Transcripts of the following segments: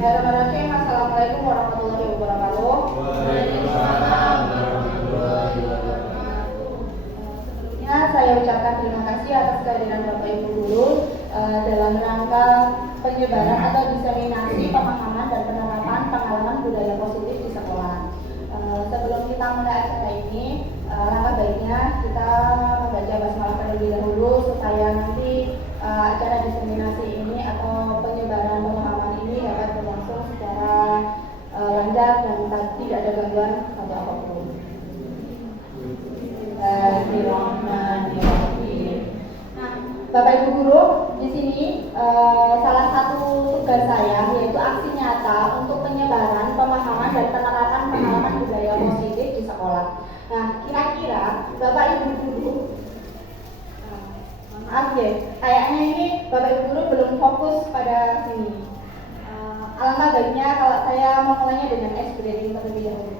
Bismillahirrahmanirrahim. Assalamualaikum warahmatullahi wabarakatuh. Waalaikumsalam warahmatullahi wabarakatuh. Sebelumnya saya ucapkan terima kasih atas kehadiran Bapak Ibu Guru dalam rangka penyebaran atau diseminasi pemahaman dan penerapan pengalaman budaya positif di sekolah. Sebelum kita mulai acara ini, langkah baiknya kita membaca basmalah terlebih dahulu supaya nanti acara diseminasi ini atau penyebaran pemahaman ini dapat berlangsung secara lancar dan tidak ada gangguan atau apapun. Bismillahirrahmanirrahim. Nah, Bapak Ibu Guru, di sini salah satu tugas saya yaitu aksi nyata untuk penyebaran pemahaman dan penerapan pengalaman budaya positif di sekolah. Nah, kira-kira Bapak Ibu Guru, maaf ya, kayaknya ini Bapak Ibu Guru belum fokus pada sini. Alangkah baiknya kalau saya memulainya dengan ice breaking terlebih dahulu.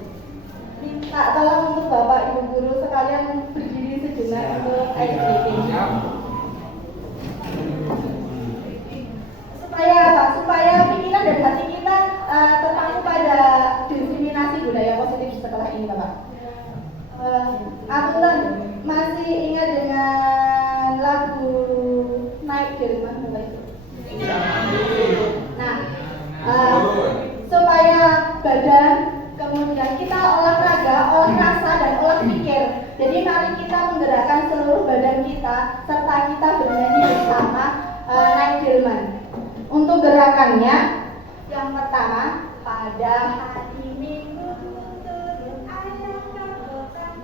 Minta tolong untuk Bapak Ibu Guru sekalian berdiri sejenak untuk ice breaking. Supaya apa? Supaya pikiran dan hati kita terpaku pada diseminasi budaya positif di sekolah ini, Bapak. Aku masih ingat dengan lagu Naik Delman, Bapak Ibu. Nah, supaya badan, kemudian kita olahraga, olah rasa dan olah pikir. Jadi mari kita menggerakkan seluruh badan kita serta kita bernyanyi bersama Naik Delman. Untuk gerakannya, yang pertama, pada hari Minggu turun ayah ke kota.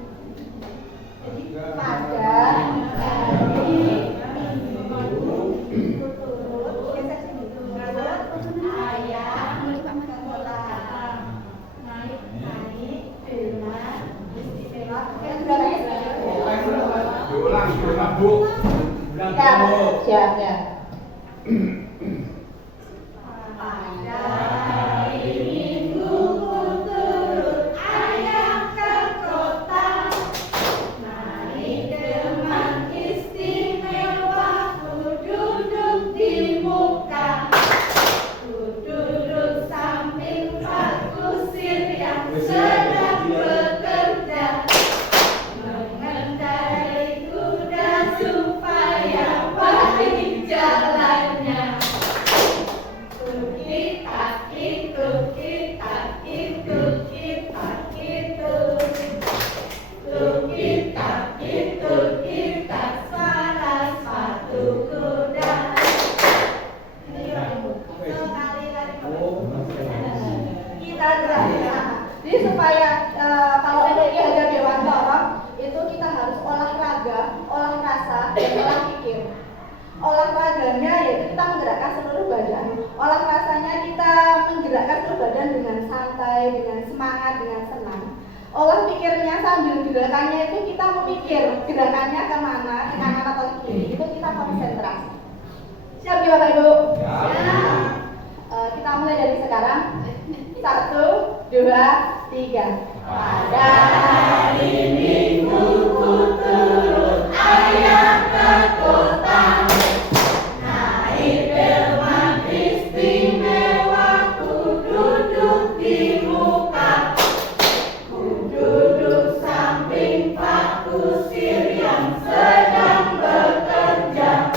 Jadi pada hari Minggu turun ayah ke kota. Naik Delman istimewa. Diulang Bu. Siap. Jadi supaya kalau ini ada Dewan Lorong itu kita harus olahraga, olah rasa, dan olah pikir. Olahraganya yaitu kita menggerakkan seluruh badan. Olah rasanya kita menggerakkan seluruh badan dengan santai, dengan semangat, dengan senang. Olah pikirnya sambil gerakannya itu kita memikir gerakannya kemana, ke kanan atau ke kiri. Itu kita konsentrasi. Siap ya Bapak Ibu? Kita mulai dari sekarang. 1, 2, 3. Pada hari Minggu ku turun ayah ke kota. Naik Delman istimewa, ku duduk di muka. Ku duduk samping Pak Kusir yang sedang bekerja.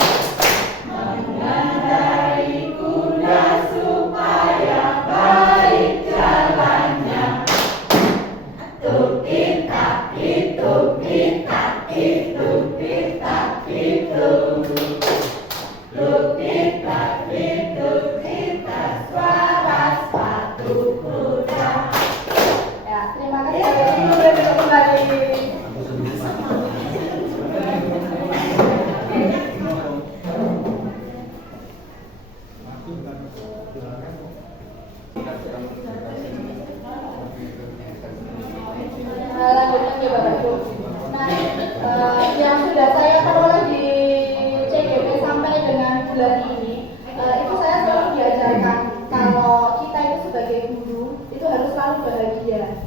Mengendarai kuda supaya baik jalannya. Tukit-tak itu, tukit-tak itu, tukit-tak itu. Tukit-tak itu, kita suara sepatu kuda. Ya, terima kasih. Boleh duduk kembali. Lanjutkan ya Bapak Ibu. Nah, yang sudah saya peroleh di CGP sampai dengan bulan ini, itu saya selalu diajarkan kalau kita itu sebagai guru itu harus selalu bahagia.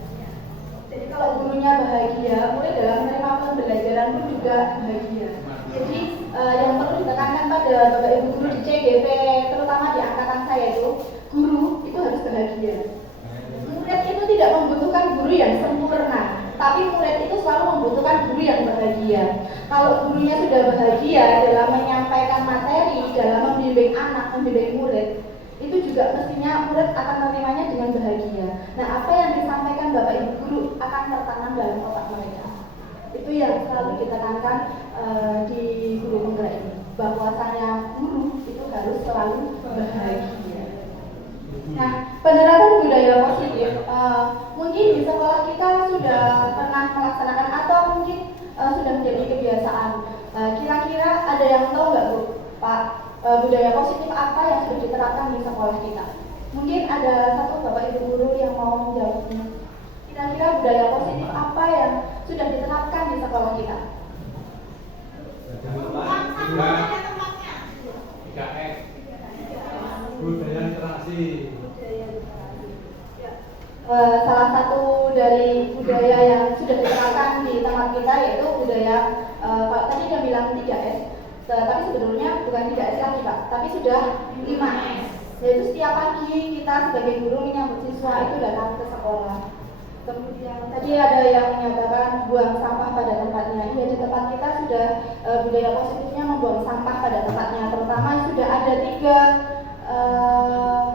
Jadi kalau gurunya bahagia, murid dalam menerima pembelajaran pun juga bahagia. Jadi yang perlu ditekankan pada Bapak Ibu guru di CGP, terutama di angkatan saya itu, guru itu harus bahagia. Murid itu tidak membutuhkan guru yang sempurna, tapi murid itu selalu membutuhkan guru yang bahagia. Kalau gurunya sudah bahagia dalam menyampaikan materi, dalam membimbing anak, membimbing murid, itu juga mestinya murid akan menerimanya dengan bahagia. Nah, apa yang disampaikan Bapak Ibu guru akan tertanam dalam otak mereka. Itu yang selalu ditekankan di guru penggerak ini, bahwasanya guru itu harus selalu bahagia. Nah, penerapan budaya positif mungkin di sekolah kita sudah pernah melaksanakan atau mungkin sudah menjadi kebiasaan. Kira-kira ada yang tahu nggak Bu, Pak, budaya positif apa yang sudah diterapkan di sekolah kita? Mungkin ada satu Bapak Ibu guru yang mau menjawabnya. Kira-kira budaya positif apa yang sudah diterapkan di sekolah kita? 3S. Budaya literasi. Salah satu dari budaya yang sudah diterapkan di tempat kita yaitu budaya, kalau tadi dia bilang 3S, tapi sebetulnya bukan 3S lagi Pak, tapi sudah 5S, yaitu setiap pagi kita sebagai guru menyambut siswa itu datang ke sekolah. Kemudian tadi ada yang menyatakan buang sampah pada tempatnya. Iya, di tempat kita sudah budaya positifnya membuang sampah pada tempatnya. Terutama sudah ada 3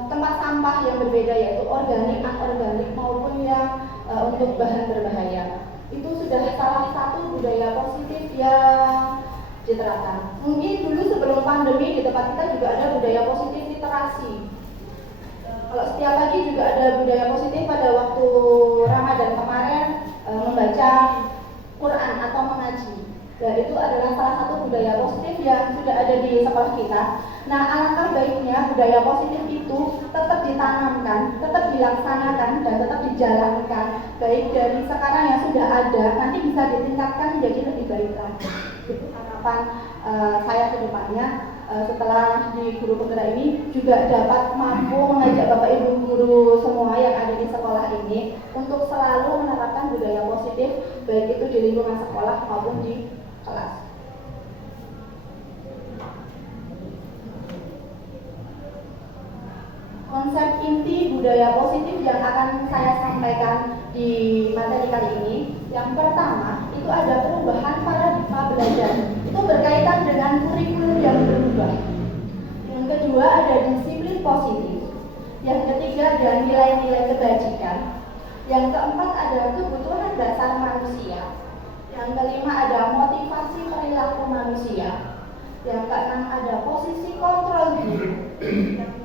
tempat sampah yang berbeda, yaitu organik, anorganik maupun yang untuk bahan berbahaya. Itu sudah salah satu budaya positif yang diterapkan. Mungkin dulu sebelum pandemi di tempat kita juga ada budaya positif literasi. Kalau setiap pagi juga ada budaya positif pada waktu Ramadan kemarin membaca Quran atau mengaji. Dan itu adalah salah satu budaya positif yang sudah ada di sekolah kita. Nah, alangkah baiknya budaya positif itu tetap ditanamkan, tetap dilaksanakan, dan tetap dijalankan. Baik dari sekarang yang sudah ada, nanti bisa ditingkatkan menjadi lebih baik lagi. Itu harapan saya ke depannya. Setelah di guru penggerak ini juga dapat mampu mengajak Bapak Ibu guru semua yang ada di sekolah ini untuk selalu menerapkan budaya positif, baik itu di lingkungan sekolah maupun di kelas. Konsep inti budaya positif yang akan saya sampaikan di materi kali ini, yang pertama itu ada perubahan paradigma belajar. Itu berkaitan dengan kurikulum yang berubah. Yang kedua ada disiplin positif. Yang ketiga ada nilai-nilai kebajikan. Yang keempat ada kebutuhan dasar manusia. Yang kelima ada motivasi perilaku manusia. Yang keenam ada posisi kontrol diri.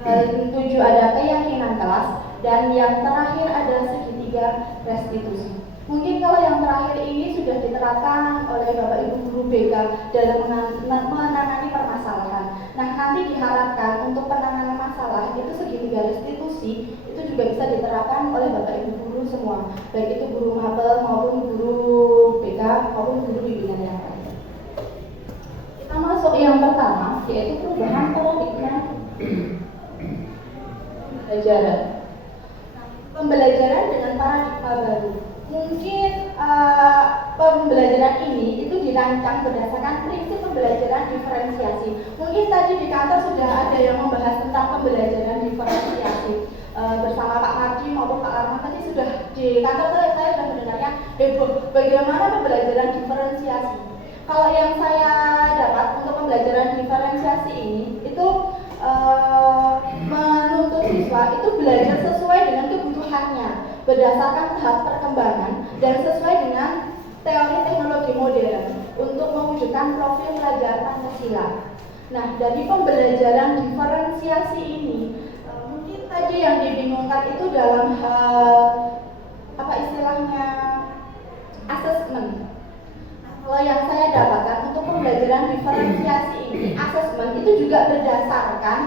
Yang ketujuh ada keyakinan kelas. Dan yang terakhir ada segitiga restitusi. Mungkin kalau yang terakhir ini sudah diterapkan oleh Bapak Ibu guru BK dalam menangani permasalahan. Nah, nanti diharapkan untuk penanganan masalah itu segitiga restitusi itu juga bisa diterapkan oleh Bapak Ibu guru semua, baik itu guru mapel maupun guru BK maupun guru bimbingan yang lain. Kita masuk yang pertama, yaitu perubahan paradigma pembelajaran. Pembelajaran dengan paradigma baru. Mungkin pembelajaran ini itu dirancang berdasarkan prinsip pembelajaran diferensiasi. Mungkin tadi di kantor sudah ada yang membahas tentang pembelajaran diferensiasi bersama Pak Marji maupun Pak Arman. Tadi sudah di kantor saya sudah mendengarnya bagaimana pembelajaran diferensiasi. Kalau yang saya dapat untuk pembelajaran diferensiasi ini itu menuntut siswa itu belajar sesuai dengan kebutuhannya berdasarkan tahap perkembangan dan sesuai dengan teori teknologi modern untuk mewujudkan profil pelajar Pancasila. Nah, dari pembelajaran diferensiasi ini mungkin tadi yang dibingungkan itu dalam hal apa istilahnya asesmen. Kalau yang saya dapatkan untuk pembelajaran diferensiasi ini, asesmen itu juga berdasarkan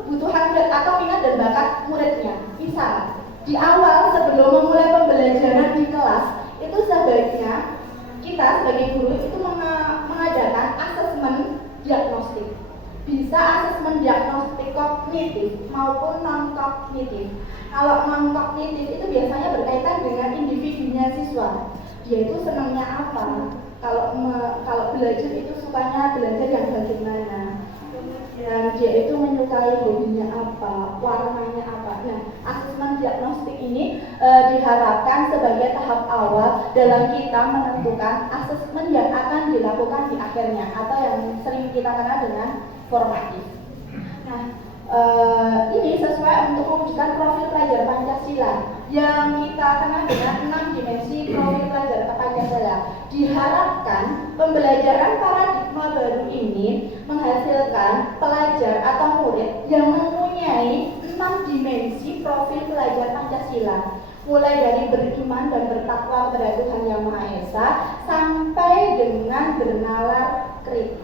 kebutuhan murid atau minat dan bakat muridnya. Misal, di awal sebelum memulai pembelajaran di kelas, itu sebaiknya kita sebagai guru itu mengadakan asesmen diagnostik. Bisa asesmen diagnostik kognitif maupun non-kognitif. Kalau non-kognitif itu biasanya berkaitan dengan individunya siswa. Dia itu senangnya apa? Kalau belajar itu sukanya belajar yang bagaimana? Dan dia itu menyukai hobinya apa, warnanya apa. Nah, asesmen diagnostik ini diharapkan sebagai tahap awal dalam kita menentukan asesmen yang akan dilakukan di akhirnya atau yang sering kita kenal dengan formatif. Nah, ini sesuai untuk mewujudkan profil pelajar Pancasila yang kita kenal dengan 6 dimensi profil pelajar Pancasila. Diharapkan pembelajaran paradigma baru ini menghasilkan pelajar atau murid yang mempunyai 6 dimensi profil pelajar Pancasila, mulai dari beriman dan bertakwa kepada Tuhan Yang Maha Esa sampai dengan bernalar kritis.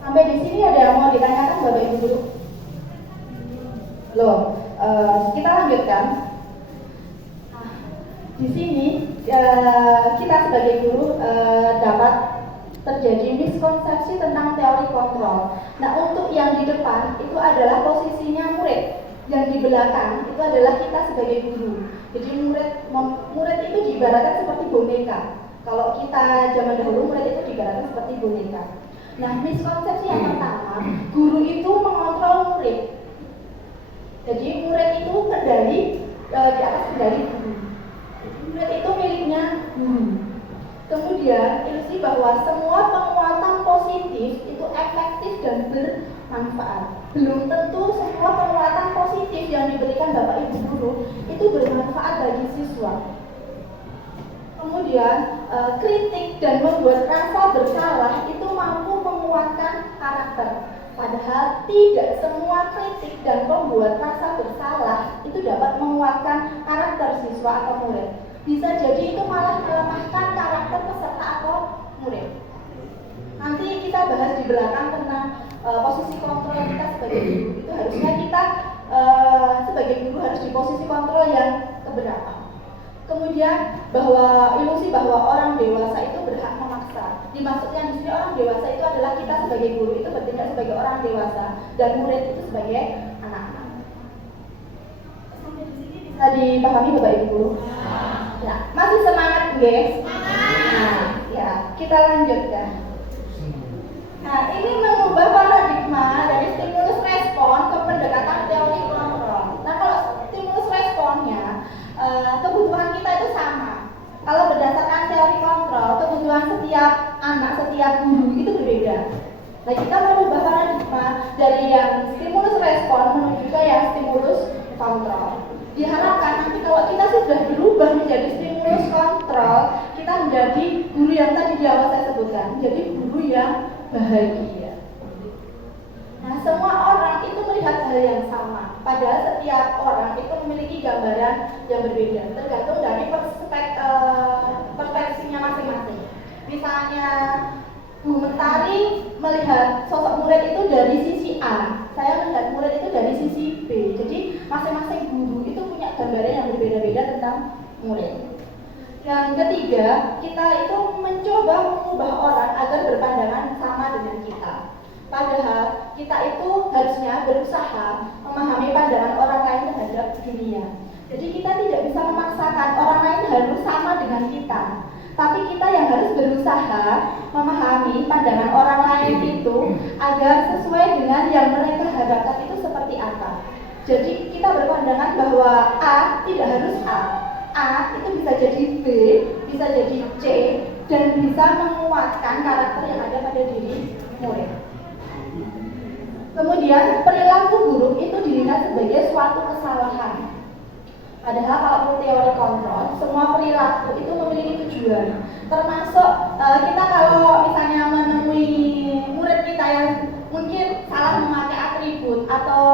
Sampai di sini ada yang mau ditanyakan Bapak Ibu Guru? Loh, kita lanjutkan. Di sini kita sebagai guru dapat terjadi miskonsepsi tentang teori kontrol. Nah, untuk yang di depan itu adalah posisinya murid, yang di belakang itu adalah kita sebagai guru. Jadi murid itu diibaratkan seperti boneka. Kalau kita zaman dahulu murid itu diibaratkan seperti boneka. Nah, miskonsepsi yang pertama, guru itu mengontrol murid. Jadi murid itu kendali di atas kendali guru. Murid itu miliknya guru. Kemudian ilusi bahwa semua penguatan positif itu efektif dan bermanfaat. Belum tentu semua penguatan positif yang diberikan Bapak Ibu Guru itu bermanfaat bagi siswa. Kemudian kritik dan membuat rasa bersalah itu mampu menguatkan karakter. Padahal tidak semua kritik dan membuat rasa bersalah itu dapat menguatkan karakter siswa atau murid. Bisa jadi itu malah melemahkan karakter peserta atau murid. Nanti kita bahas di belakang tentang posisi kontrol kita sebagai guru. Itu harusnya kita sebagai guru harus di posisi kontrol yang keberapa. Kemudian ilusi bahwa orang dewasa itu berhak memaksa. Dimaksudnya di sini orang dewasa itu adalah kita sebagai guru itu bertindak sebagai orang dewasa dan murid itu sebagai anak-anak. Sampai di sini bisa dipahami Bapak Ibu? Ya, masih semangat guys? Nah, ya kita lanjutkan. Nah, ini mengubah paradigma dari stimulus respon ke pendekatan teori kontrol. Nah, kalau stimulus responnya kebutuhan kita itu sama. Kalau berdasarkan teori kontrol, kebutuhan setiap anak, setiap guru itu berbeda. Nah, kita merubah paradigma dari yang stimulus respon menuju ke yang stimulus kontrol. Diharapkan nanti kalau kita sudah berubah menjadi stimulus kontrol, kita menjadi guru yang tadi di awal saya sebutkan, jadi guru yang bahagia. Nah, semua orang itu melihat hal yang sama. Padahal setiap orang itu memiliki gambaran yang berbeda, tergantung dari perspektifnya masing-masing. Misalnya, Bu Mentari melihat sosok murid itu dari sisi A, saya melihat murid itu dari sisi B. Jadi masing-masing guru itu punya gambaran yang berbeda-beda tentang murid. Yang ketiga, kita itu mencoba mengubah orang agar berpandangan sama dengan kita. Padahal kita itu harusnya berusaha memahami pandangan orang lain terhadap dunia. Jadi kita tidak bisa memaksakan orang lain harus sama dengan kita. Tapi kita yang harus berusaha memahami pandangan orang lain itu agar sesuai dengan yang mereka harapkan itu seperti apa. Jadi kita berpandangan bahwa A tidak harus A itu bisa jadi B, bisa jadi C, dan bisa menguatkan karakter yang ada pada diri murid. Kemudian perilaku buruk itu dilihat sebagai suatu kesalahan. Padahal kalau teori kontrol, semua perilaku itu memiliki tujuan. Termasuk kita kalau misalnya menemui murid kita yang mungkin salah memakai atribut atau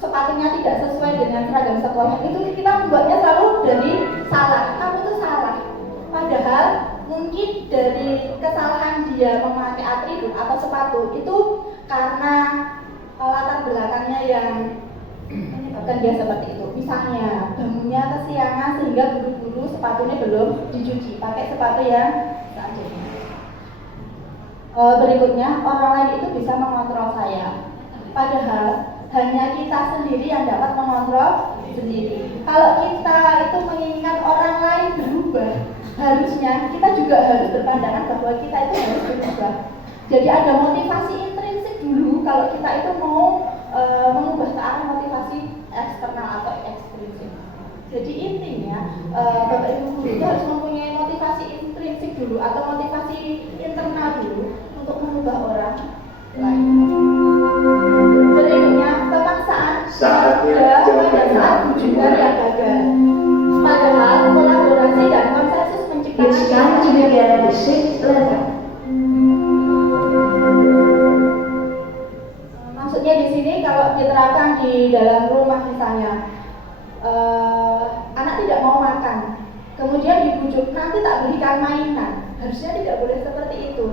sepatunya tidak sesuai dengan seragam sekolah, itu kita membuatnya selalu dari salah. Kamu itu salah. Padahal mungkin dari kesalahan dia memakai atribut atau sepatu itu karena latar belakangnya yang menyebabkan dia seperti itu. Misalnya bangunnya kesiangan sehingga buru-buru sepatunya belum dicuci, pakai sepatu yang selanjutnya. Berikutnya, orang lain itu bisa mengontrol saya. Padahal hanya kita sendiri yang dapat mengontrol sendiri. Kalau kita itu menginginkan orang lain berubah, harusnya kita juga harus berpandangan bahwa kita itu harus berubah. Jadi ada motivasi intrinsik dulu kalau kita itu mau mengubah ke arah motivasi eksternal atau ekstrinsik. Jadi intinya Bapak Ibu guru itu harus mempunyai motivasi intrinsik dulu atau motivasi internal dulu untuk mengubah orang lain. Berikutnya pemaksaan pada saat tujuan yang gagal. Padahal kolaborasi dan konsensus menciptakan. It's time to begin the 6th level. Maksudnya di sini kalau diterapkan di dalam rumah misalnya, anak tidak mau makan, kemudian dibujuk nanti tak belikan mainan, harusnya tidak boleh seperti itu.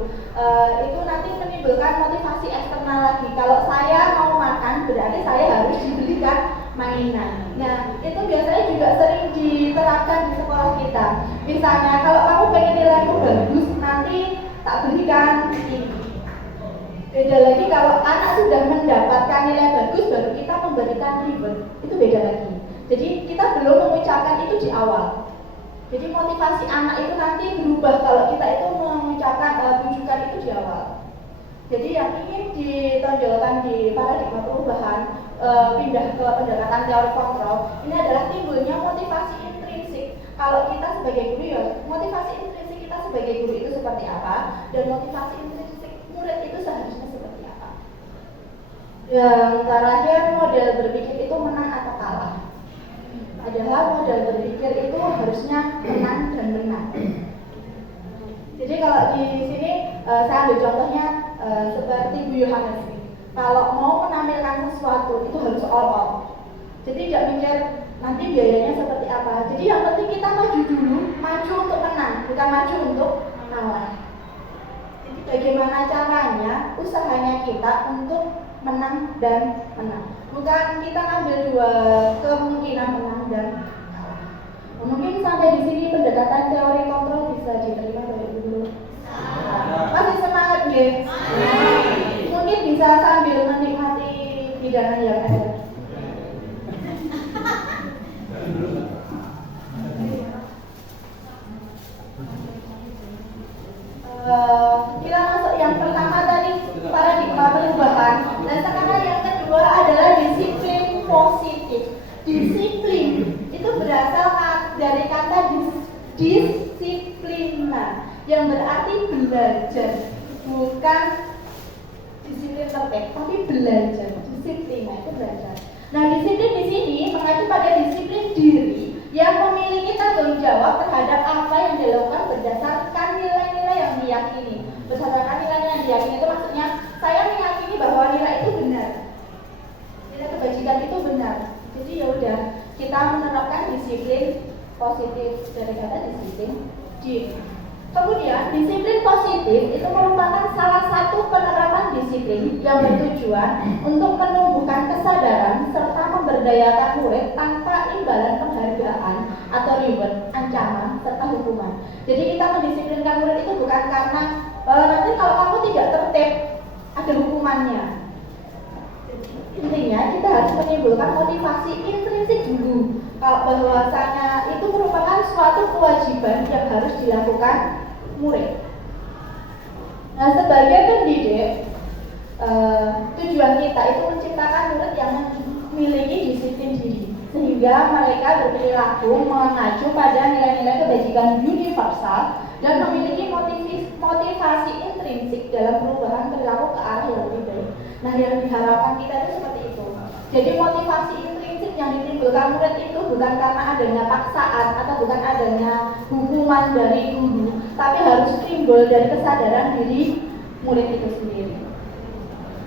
Itu nanti menimbulkan motivasi eksternal lagi. Kalau saya mau makan berarti saya harus dibelikan mainan. Nah itu biasanya juga sering diterapkan di sekolah kita. Misalnya kalau kamu pengen nilaimu bagus, nanti tak belikan ini. Beda lagi kalau anak sudah mendapatkan nilai bagus baru kita memberikan reward, itu beda lagi. Jadi kita belum mengucapkan itu di awal. Jadi motivasi anak itu nanti berubah kalau kita itu mengucapkan bujukan itu di awal. Jadi yang ingin ditonjolkan di paradigma perubahan pindah ke pendekatan teori kontrol ini adalah timbulnya motivasi intrinsik. Kalau kita sebagai guru ya motivasi intrinsik kita sebagai guru itu seperti apa dan motivasi intrinsik murid itu seharusnya seperti apa. Yang terakhir model berpikir itu menang atau kalah. Padahal model berpikir itu harusnya menang dan menang. Jadi kalau di sini saya ambil contohnya seperti Bu Yohanes. Kalau mau menampilkan sesuatu itu harus all out. Jadi tidak mikir nanti biayanya seperti apa. Jadi yang penting kita maju dulu, maju untuk menang, bukan maju untuk kalah. Jadi bagaimana caranya usahanya kita untuk menang dan menang. Bukan kita ngambil dua kemungkinan menang dan kalah. Mungkin sampai di sini pendekatan teori kontrol bisa diterima oleh dulu. Masih semangat ya? Mungkin bisa sambil menikmati hidangan yang ada. Kita masuk yang pertama tadi paradigma perubahan, dan sekarang yang kedua adalah disiplin positif. Disiplin itu berasal dari kata disiplina yang berarti belajar, bukan disiplin tertib, tapi belajar. Disiplina itu belajar. Nah, disiplin di sini mengacu pada disiplin diri yang memiliki tanggung jawab terhadap apa yang dilakukan berdasarkan nilai-nilai yang diyakini. Berdasarkan nilai yang diyakini itu maksudnya saya meyakini bahwa nilai itu benar, nilai kebajikan itu benar. Jadi ya udah kita menerapkan disiplin positif dari kata disiplin diri. Kemudian disiplin positif itu merupakan salah satu penerapan disiplin yang bertujuan untuk menumbuhkan kesadaran serta memberdayakan murid tanpa imbalan penghargaan atau reward, ancaman serta hukuman. Jadi kita mendisiplinkan murid itu bukan karena nanti kalau kamu tidak tertib ada hukumannya. Intinya kita harus menimbulkan motivasi intrinsik dulu bahwasanya itu merupakan suatu kewajiban yang harus dilakukan murid. Nah, sebagai pendidik tujuan kita itu menciptakan murid yang memiliki disiplin diri sehingga mereka berperilaku mengacu pada nilai-nilai kebajikan universal dan memiliki motivasi intrinsik dalam perubahan perilaku ke arah yang lebih baik. Nah, yang diharapkan kita itu seperti itu. Jadi motivasi intrinsik yang ditimbulkan murid itu bukan karena adanya paksaan atau bukan adanya hukuman dari guru, tapi harus timbul dari kesadaran diri murid itu sendiri.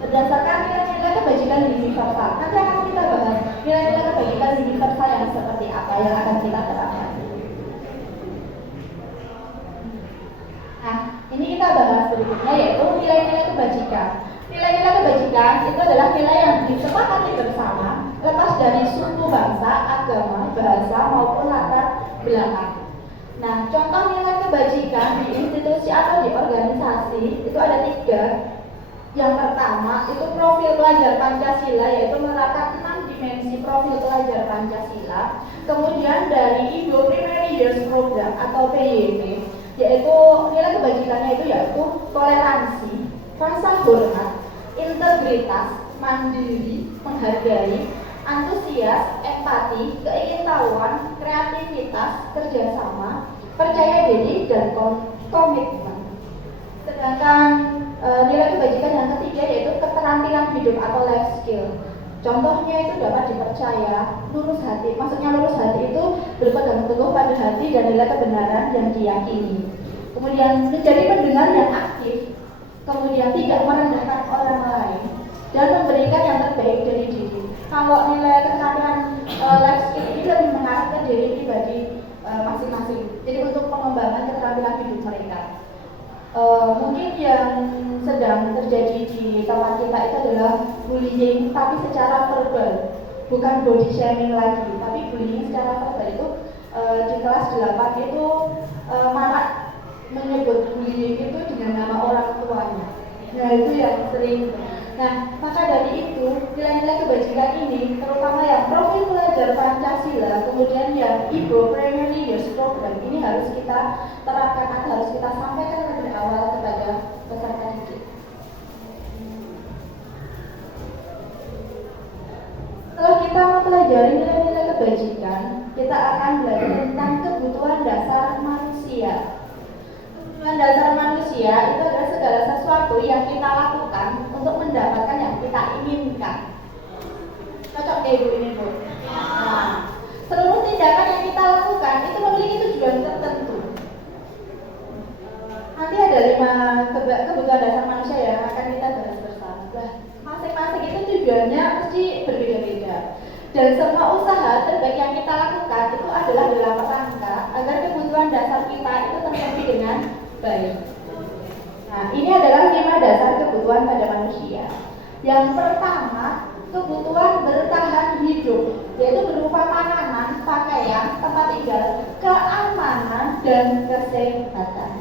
Berdasarkan nilai-nilai kebajikan universal, nanti akan kita bahas nilai-nilai kebajikan universal yang seperti apa yang akan kita terapkan. Nah, ini kita bahas berikutnya yaitu nilai-nilai kebajikan. Nilai-nilai kebajikan itu adalah nilai yang disepakati bersama, lepas dari suku, bangsa, agama, bahasa maupun latar belakang. Nah, contoh nilai kebajikan di institusi atau di organisasi itu ada 3. Yang pertama itu profil pelajar Pancasila, yaitu menerapkan 6 dimensi profil pelajar Pancasila. Kemudian dari Indo Primary Years Program atau PYP, yaitu nilai kebajikannya itu yaitu toleransi, rasa hormat, integritas, mandiri, menghargai, antusias, empati, keingintahuan, kreativitas, kerjasama, percaya diri, dan komitmen. Sedangkan nilai kebajikan yang ketiga yaitu keterampilan hidup atau life skill. Contohnya itu dapat dipercaya, lurus hati. Maksudnya lurus hati itu berpegang teguh pada hati dan nilai kebenaran yang diyakini. Kemudian menjadi pendengar yang aktif, kemudian tidak merendahkan orang lain, dan memberikan yang terbaik dari diri. Kalau nilai keterampilan life skill ini lebih mengarah ke diri pribadi masing-masing. Jadi untuk pengembangan keterampilan hidup mereka. Mungkin yang sedang terjadi di tempat kita itu adalah bullying, tapi secara verbal, bukan body shaming lagi, tapi bullying secara verbal itu di kelas 8 itu malah menyebut bullying itu dengan nama orang tuanya. Nah itu yang sering. Nah maka dari itu nilai-nilai kebajikan ini, terutama yang profil pelajar Pancasila, kemudian yang Ibu Primary Years Program ini harus kita terapkan atau harus kita sampaikan lebih awal kepada peserta didik. Setelah kita mempelajari nilai-nilai kebajikan, kita akan belajar tentang kebutuhan dasar manusia. Kebutuhan dasar manusia itu adalah segala sesuatu yang kita lakukan untuk mendapatkan yang kita inginkan. Cocok deh Bu ini Bu. Nah, seluruh tindakan yang kita lakukan itu memiliki tujuan tertentu. Nanti ada 5 kebutuhan dasar manusia yang akan kita bahas bersama. Nah, masing-masing itu tujuannya mesti berbeda-beda. Dan semua usaha terbaik yang kita lakukan itu adalah dalam rangka agar kebutuhan dasar kita itu terpenuhi dengan baik. Nah, ini adalah 5 dasar kebutuhan pada manusia. Yang pertama, kebutuhan bertahan hidup, yaitu berupa makanan, pakaian, tempat tinggal, keamanan, dan kesehatan.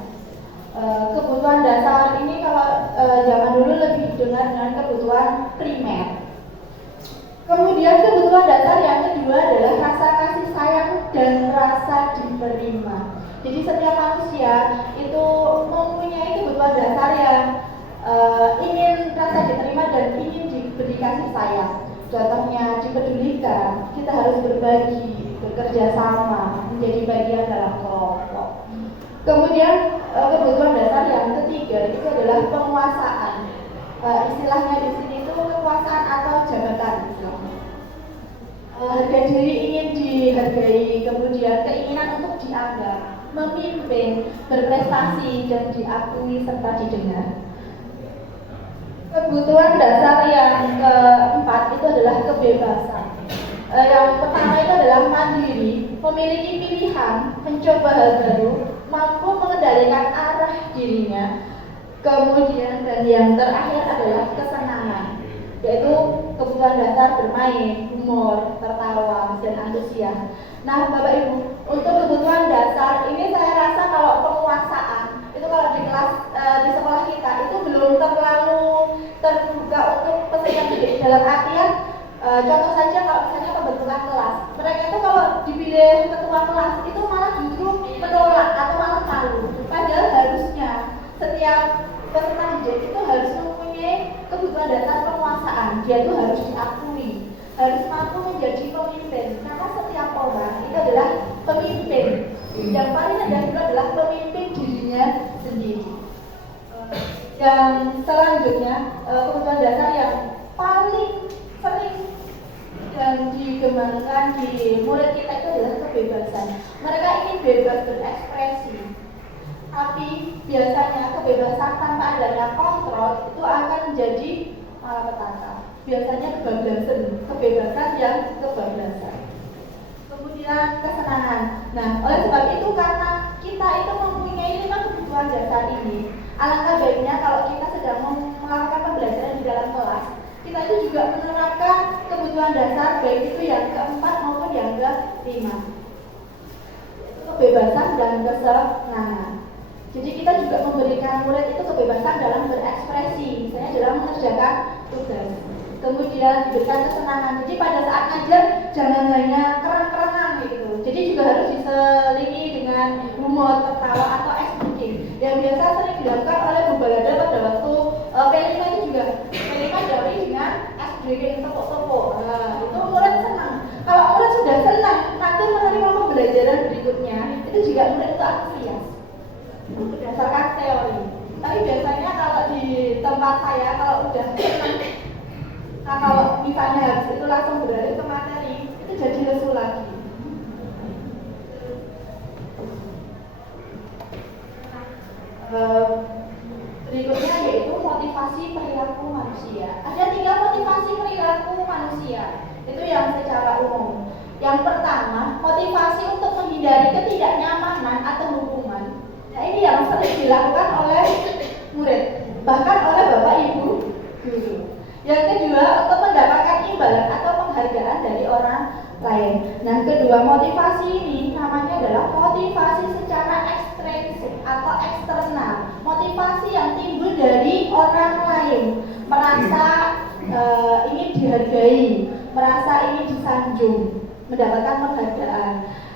Kebutuhan dasar ini kalau zaman dulu lebih didengar dengan kebutuhan primer. Kemudian kebutuhan dasar yang kedua adalah rasa kasih sayang dan rasa diterima. Jadi setiap manusia itu mempunyai kebutuhan dasar yang ingin rasa diterima dan ingin diberi kasih sayang. Contohnya dipedulikan, kita harus berbagi, bekerja sama, menjadi bagian dalam kelompok. Kemudian kebutuhan dasar yang ketiga itu adalah penguasaan. Istilahnya di sini itu kekuasaan atau jabatan. Harga diri ingin dihargai, kemudian keinginan untuk dianggap, memimpin, berprestasi, dan diakui serta didengar. Kebutuhan dasar yang keempat itu adalah kebebasan. Yang pertama itu adalah mandiri, memiliki pilihan, mencoba hal baru, mampu mengendalikan arah dirinya. Kemudian dan yang terakhir adalah kesenangan, yaitu kebutuhan dasar bermain, humor, tertawa, dan antusias. Nah, Bapak Ibu, untuk kebutuhan dasar ini saya rasa kalau penguasaan itu kalau di kelas di sekolah kita itu belum terlalu terbuka untuk peserta didik. Dalam artian contoh saja kalau misalnya pembentukan kelas, mereka itu kalau dipilih ketua kelas itu malah justru menolak atau malah malu. Padahal harusnya setiap peserta didik itu harus mempunyai kebutuhan dasar penguasaan. Dia itu harus diakui, harus mampu menjadi pemimpin. Karena setiap orang itu adalah pemimpin. Yang paling rendah itu adalah pemimpin dirinya sendiri. Yang selanjutnya kebutuhan dasar yang paling sering dan dikembangkan di murid kita itu adalah kebebasan. Mereka ingin bebas berekspresi, tapi biasanya kebebasan tanpa adanya kontrol itu akan menjadi malapetaka. Biasanya kebablasan, kebebasan yang kebablasan. Kemudian kesenangan. Nah, oleh sebab itu karena kita itu mempunyai 5 kebutuhan dasar ini, alangkah baiknya kalau kita sedang melakukan pembelajaran di dalam kelas, kita itu juga menerapkan kebutuhan dasar baik itu yang keempat maupun yang kelima, kebebasan dan kesenangan. Jadi kita juga memberikan murid itu kebebasan dalam berekspresi, misalnya dalam mengerjakan tugas. Kemudian diberikan kesenangan. Jadi pada saat ngajar jangan hanya keren-kerenan gitu. Jadi juga harus diselingi dengan humor, tertawa atau acting yang biasa sering dilakukan oleh Bu Balada pada waktu tidak murid itu antusias. Itu berdasarkan teori. Tapi biasanya kalau di tempat saya kalau udah senang, nah kalau misalnya habis itu langsung beralih ke materi, itu jadi lesu lagi. Berikutnya yaitu motivasi perilaku manusia. Ada 3 motivasi perilaku manusia. Itu yang secara umum. Yang pertama, motivasi untuk menghindari ketidaknyamanan atau hukuman. Nah, ini yang sering dilakukan oleh murid, bahkan oleh bapak ibu guru. Yang kedua, untuk mendapatkan imbalan atau penghargaan dari orang lain. Nah, kedua motivasi ini namanya adalah motivasi secara ekstrinsik atau eksternal. Motivasi yang timbul dari orang lain, merasa ingin dihargai, merasa ingin disanjung, mendapatkan penghargaan.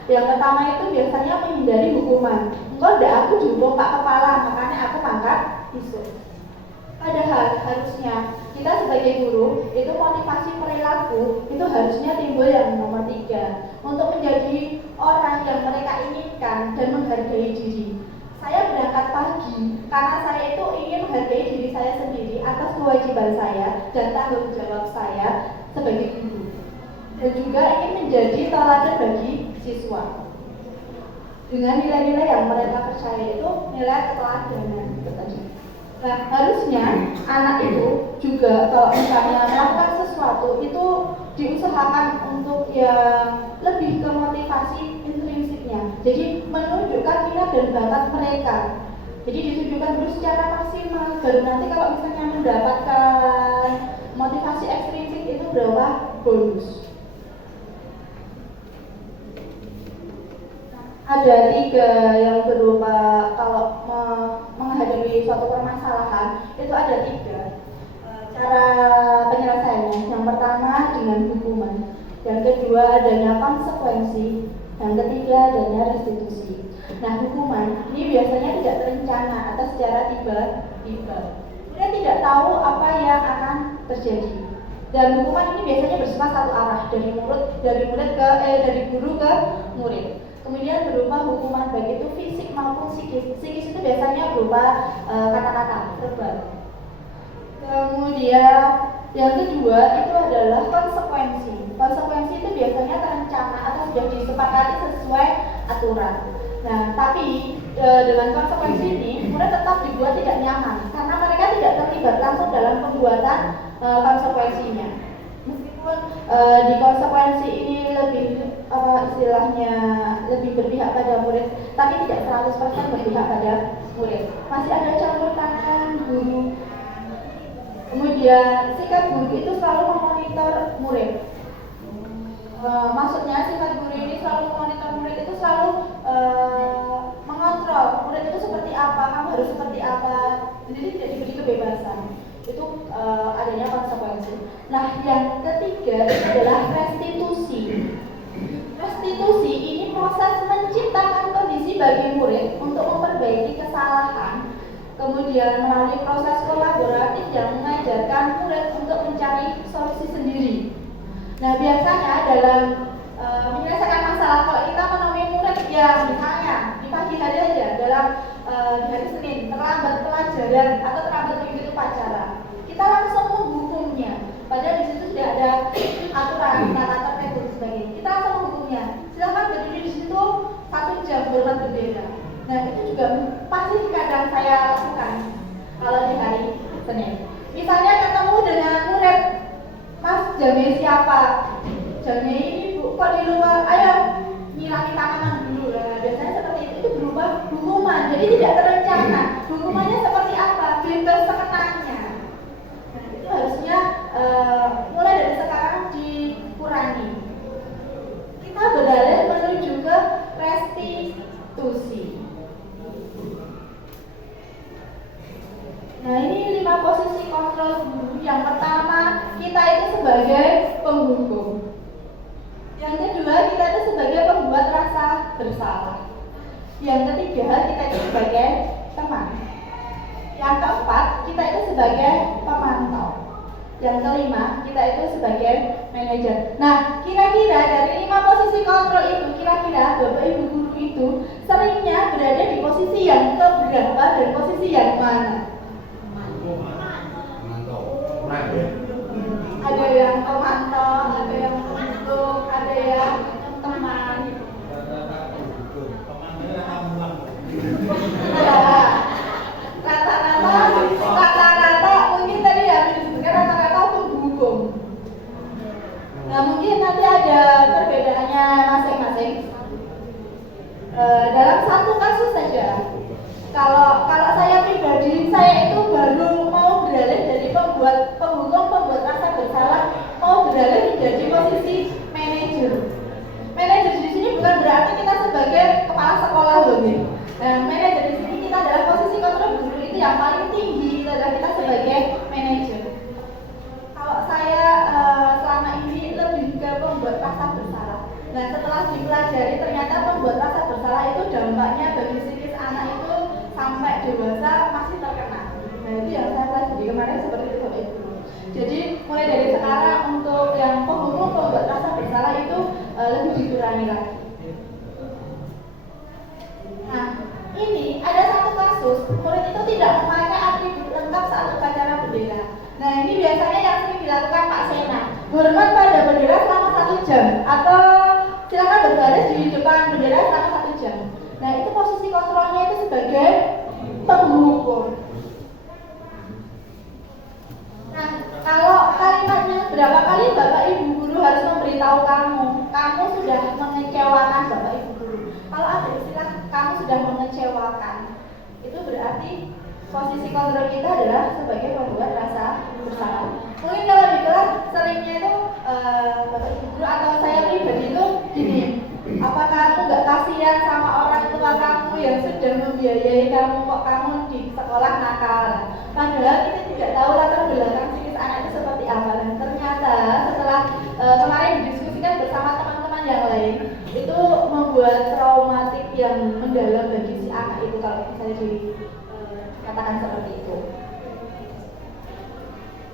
Yang pertama itu biasanya menghindari hukuman. Engkau udah aku dihukum Pak Kepala, makanya aku mangkat isu. Padahal harusnya kita sebagai guru itu motivasi perilaku itu harusnya timbul yang nomor 3, untuk menjadi orang yang mereka inginkan dan menghargai diri. Saya berangkat pagi karena saya itu ingin menghargai diri saya sendiri atas kewajiban saya dan tanggung jawab saya sebagai guru, dan juga ingin menjadi teladan bagi siswa dengan nilai-nilai yang mereka percaya itu nilai keteladanan. Nah, harusnya anak itu juga kalau misalnya melakukan sesuatu itu diusahakan untuk yang lebih ke motivasi intrinsiknya. Jadi menunjukkan minat dan bakat mereka. Jadi ditunjukkan dulu secara maksimal. Baru nanti kalau misalnya mendapatkan motivasi ekstrinsik itu berapa bonus. Ada 3 yang berupa kalau menghadapi suatu permasalahan itu ada 3 cara penyelesaiannya. Yang pertama dengan hukuman, yang kedua adanya konsekuensi, yang ketiga adanya restitusi. Nah, hukuman ini biasanya tidak terencana atau secara tiba-tiba. Kita tidak tahu apa yang akan terjadi. Dan hukuman ini biasanya bersifat satu arah dari guru ke murid. Kemudian berupa hukuman baik itu fisik maupun psikis. Psikis itu biasanya berupa kata-kata verbal. Kemudian yang kedua itu adalah konsekuensi. Konsekuensi itu biasanya terencana atau sudah disepakati sesuai aturan. Nah, tapi dengan konsekuensi ini murid tetap dibuat tidak nyaman karena mereka tidak terlibat langsung dalam pembuatan konsekuensinya. Meskipun di konsekuensi ini lebih istilahnya lebih berpihak pada murid, tapi tidak 100% berpihak pada murid. Masih ada campur tangan guru. Kemudian sikap guru itu selalu memonitor murid. Maksudnya sifat guru ini selalu memonitor murid itu selalu mengontrol murid itu seperti apa, kamu harus seperti apa. Jadi tidak diberi kebebasan. Itu adanya konsekuensi. Nah, yang ketiga adalah restitusi. Restitusi ini proses menciptakan kondisi bagi murid untuk memperbaiki kesalahan, kemudian melalui proses kolaboratif yang mengajarkan murid untuk mencari solusi sendiri. Nah, biasanya dalam menyelesaikan masalah, kalau kita menemui murid yang misalnya di pagi hari aja dalam di hari Senin terlambat pelajaran atau terlambat mengikuti upacara, kita langsung menghukumnya. Padahal di situ tidak ada aturan tata tertib dan sebagainya. Kita langsung menghukumnya. Silakan berdiri di situ 1 jam hormat berbeda. Nah, itu juga pasti kadang saya lakukan kalau di hari Senin. Misalnya ketemu dengan murid, Mas, jamnya siapa? Jamnya ini Bu, kok di luar? Ayo nyilangi tangan dulu. Nah, biasanya seperti itu berubah hukuman. Jadi tidak terencana. Hukumannya seperti apa? Bebas sekenanya. Nah, itu harusnya mulai dari sekarang dikurangi. Kita beralih menuju ke restitusi. Nah, ini 5 posisi kontrol guru. Yang pertama, kita itu sebagai penghukum. Yang kedua, kita itu sebagai pembuat rasa bersalah. Yang ketiga, kita itu sebagai teman. Yang keempat, kita itu sebagai pemantau. Yang kelima, kita itu sebagai manajer. Nah, kira-kira dari 5 posisi kontrol itu, kira-kira Bapak Ibu guru itu seringnya berada di posisi yang keberapa dan posisi yang mana? Ada yang pemantau, ada yang pendukung, ada yang teman. Ya, rata-rata mungkin tadi ya disebutkan rata-rata pendukung. Nah mungkin nanti ada perbedaannya masing-masing. Dalam satu kasus saja, kalau saya pribadi, saya itu baru mau beralih dari pembuat rasa bersalah, mau beralih menjadi posisi manajer. Manajer di sini bukan berarti kita sebagai kepala sekolah loh, gitu. Nah, manajer di sini kita adalah posisi kontrol guru itu yang paling tinggi, itu adalah kita sebagai manajer. Kalau saya selama ini lebih ke pembuat rasa bersalah. Nah, setelah dipelajari ternyata pembuat rasa bersalah itu dampaknya bagi psikis anak itu sampai dewasa masih terkena. Nah, itu yang saya pelajari kemarin seperti itu Bapak Ibu. Jadi mulai dari sekarang untuk yang pembuat rasa bersalah itu lebih dikurangi lagi. Nah, ini ada satu kasus murid itu tidak memakai atribut lengkap saat upacara bendera. Nah, ini biasanya yang sering dilakukan Pak Sena, hormat pada bendera selama 1 jam atau silakan berbaris di depan bendera selama 1 jam. Nah, itu posisi kontrolnya itu sebagai penghukum. Nah, kalau kalimatnya berapa kali Bapak Ibu guru harus memberitahu kamu sudah mengecewakan Bapak Ibu guru. Kalau ada istilah kamu sudah mengecewakan, itu berarti posisi kontrol kita adalah sebagai pembuat rasa bersalah. Mungkin kalau di kelas seringnya itu Bapak Ibu guru atau saya pribadi itu gini, apakah kamu nggak kasihan sama orang tua kamu yang sudah membiayai kamu kok kamu di sekolah nakal? Padahal kita tidak tahu latar belakang psikis anak itu seperti apa. Dan ternyata setelah kemarin didiskusikan bersama teman-teman yang lain, itu membuat traumatik yang mendalam bagi si anak itu kalau misalnya dikatakan seperti itu.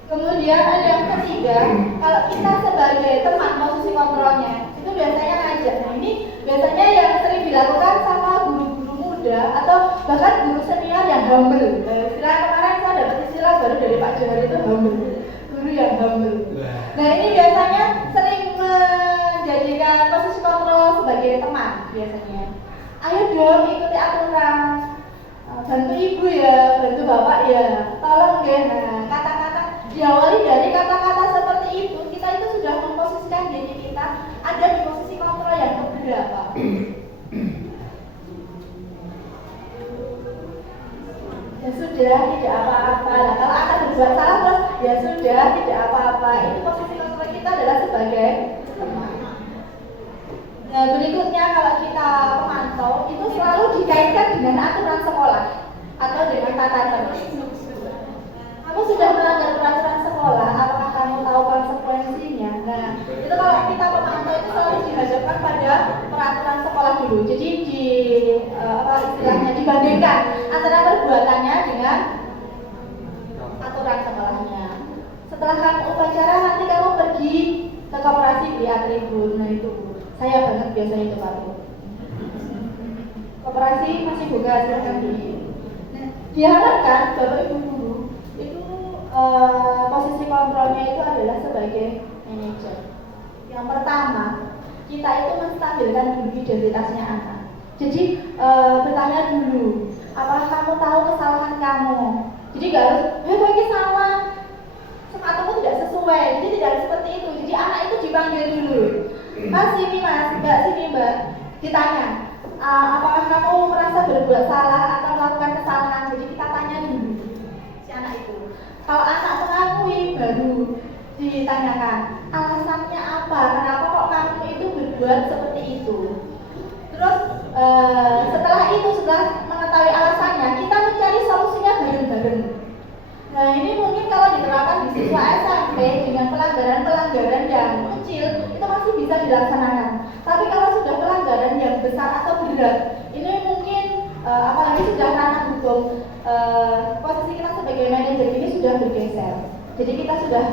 Kemudian ada yang ketiga, kalau kita sebagai teman posisi kontrolnya itu biasanya ngajak. Nah ini biasanya yang sering dilakukan sama guru-guru muda atau bahkan guru senior yang humble. Istilah kemarin saya dapat istilah baru dari Pak Johar itu humble, guru yang humble. Nah ini biasanya sering menjadikan posisi kontrol sebagai teman biasanya. Ayo dong ikuti aturan, bantu ibu ya, bantu bapak ya, tolong ya. Nah kata-kata diawali dari kata-kata seperti itu, kita itu sudah memposisikan diri kita ada di posisi kontrol yang keberapa. Ya sudah, tidak apa-apa. Nah, kalau akan berbuat salah terus, ya sudah, tidak apa-apa. Itu posisi kontrol kita adalah sebagai teman. Nah, berikutnya kalau kita pemantau, itu selalu dikaitkan dengan aturan sekolah atau dengan tata tertib. Kamu sudah melanggar peraturan sekolah, apakah kamu tahu konsekuensinya? Nah, itu kalau kita pemantau itu selalu dihadapkan pada peraturan sekolah dulu. Jadi istilahnya dibandingkan antara perbuatannya dengan aturan sekolahnya. Setelah kamu upacara, nanti kamu pergi ke koperasi beli atribut. Nah itu saya banget biasanya itu Pak. Koperasi masih buka, silahkan beli. Nah, diharapkan Bapak Ibu guru itu posisi kontrolnya itu adalah sebagai manajer. Yang pertama, kita itu menstabilkan dulu identitasnya anak. Jadi bertanya dulu, apakah kamu tahu kesalahan kamu? Jadi nggak harus, kok ini salah, sepatumu tidak sesuai. Jadi tidak harus seperti itu. Jadi anak itu dipanggil dulu. Mas sini mas, mbak sini mbak. Ditanya, apakah kamu merasa berbuat salah atau melakukan kesalahan? Jadi kita tanya dulu si anak itu. Kalau anak mengakui baru ditanyakan alasannya apa, kenapa kok kamu itu berbuat seperti itu. Terus setelah mengetahui alasannya, kita mencari solusinya bareng-bareng. Nah ini mungkin kalau diterapkan di siswa SMP dengan pelanggaran-pelanggaran yang kecil itu masih bisa dilaksanakan. Tapi kalau sudah pelanggaran yang besar atau berat, ini mungkin apalagi sudah ranah hukum, posisi kita sebagai manajer ini sudah bergeser. Jadi kita sudah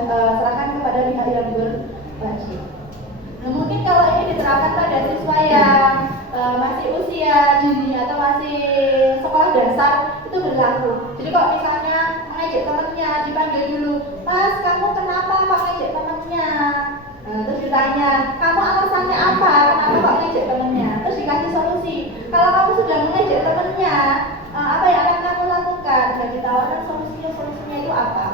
serahkan kepada pihak yang berwajib. Nah mungkin kalau ini diterapkan pada siswa yang masih usia dini atau masih sekolah dasar itu berlaku. Jadi kalau misalnya mengejek temannya dipanggil dulu, Mas kamu kenapa kok ngejek temannya? Terus ditanya, kamu alasannya apa? Kenapa kok ngejek temannya? Terus dikasih solusi. Kalau kamu sudah mengejek temannya, apa yang akan kamu lakukan? Dan ditawarkan solusinya itu apa?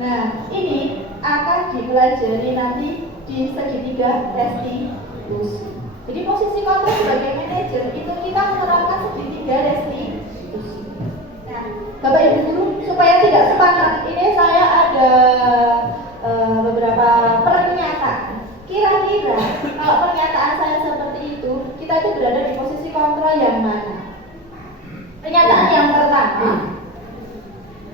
Nah, ini akan dipelajari nanti di segitiga restitusi. Jadi posisi kontrol sebagai manajer itu kita menerapkan segitiga restitusi. Nah, Bapak Ibu guru, supaya tidak sepakat, ini saya ada beberapa pernyataan. Kira-kira kalau pernyataan saya seperti itu, kita itu berada di posisi kontrol yang mana? Pernyataan yang pertama.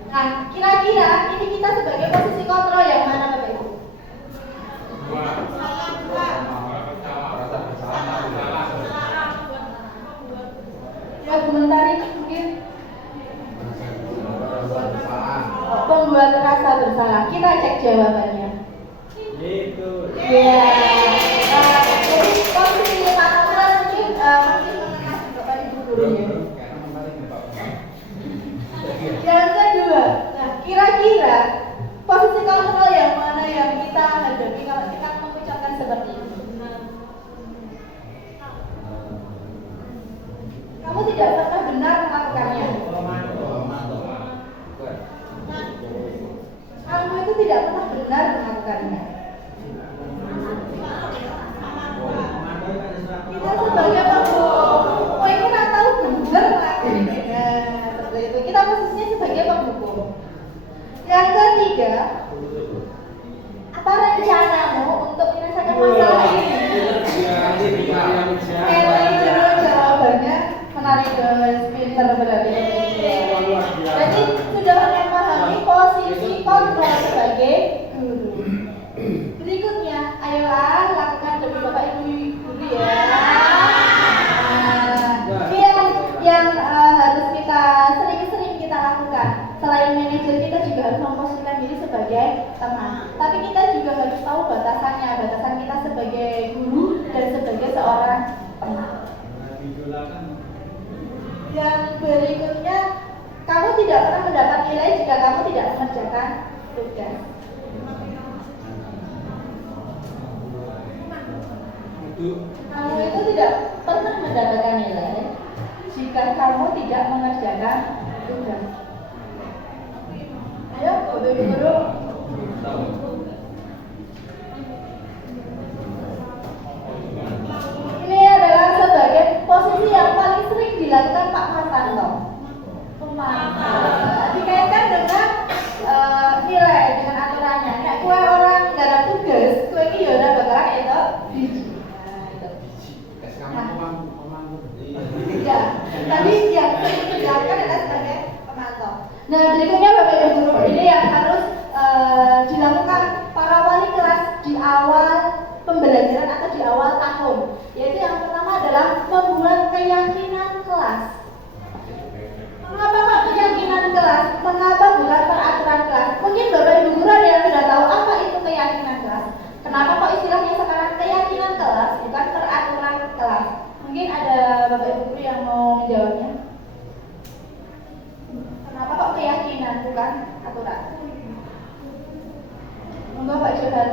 Nah, kira-kira ini kita sebagai posisi kontrol yang mana, Bapak Ibu? Ya, komentari mungkin. Pembuat rasa bersalah. Kita cek jawabannya. Itu. Ya. Jadi posisi mana mungkin masih mengenai Bapak Ibu gurunya. Yang kedua, nah kira-kira posisi kontrol yang mana yang kita hadapi kalau kita mengucapkan seperti itu? Kamu tidak pernah benar melakukannya. Kamu itu tidak pernah benar melakukannya. Kita sebagai pembohong, oh ini nggak tahu benar melakukannya. Nah, seperti itu. Kita posisinya sebagai pembohong. Yang ketiga, apa rencanamu untuk menyelesaikan masalah ini? Jawabannya menarik guys, pinter berarti. Jadi sudah memahami posisi kontrol sebagai guru. Berikutnya, ayolah lakukan demi Bapak Ibu guru ya. Ini yang harus kita sering-sering kita lakukan. Selain manajer, kita juga harus memposisikan diri sebagai teman. Tapi kita juga harus tahu batasannya, batasan kita sebagai guru dan sebagai seorang teman. Yang berikutnya, kamu tidak pernah mendapat nilai jika kamu tidak mengerjakan tugas. Kamu itu tidak pernah mendapatkan nilai jika kamu tidak mengerjakan tugas. Ayo, guru-guru. Ini adalah sebagai posisi yang paling sering dilakukan Pak Martanto. Dikaitkan dengan nilai, dengan aturannya. Nek kue orang garap tugas, kue ini ya ora bakalan itu biji. Ya, tadi yang sering dilakukan adalah sebagai pemantau. Nah, berikutnya Bapak Ibu guru, ini yang harus dilakukan para wali kelas di awal pembelajaran atau di awal tahun. Yaitu yang pertama adalah membuat keyakinan kelas. Mengapa Pak keyakinan kelas? Mengapa bukan peraturan kelas? Mungkin Bapak Ibu guru ada yang sudah tahu apa itu keyakinan kelas. Kenapa kok istilahnya sekarang keyakinan kelas bukan peraturan kelas? Mungkin ada Bapak Ibu guru yang mau menjawabnya. Kenapa kok keyakinan bukan aturan? Monggo Pak Johan.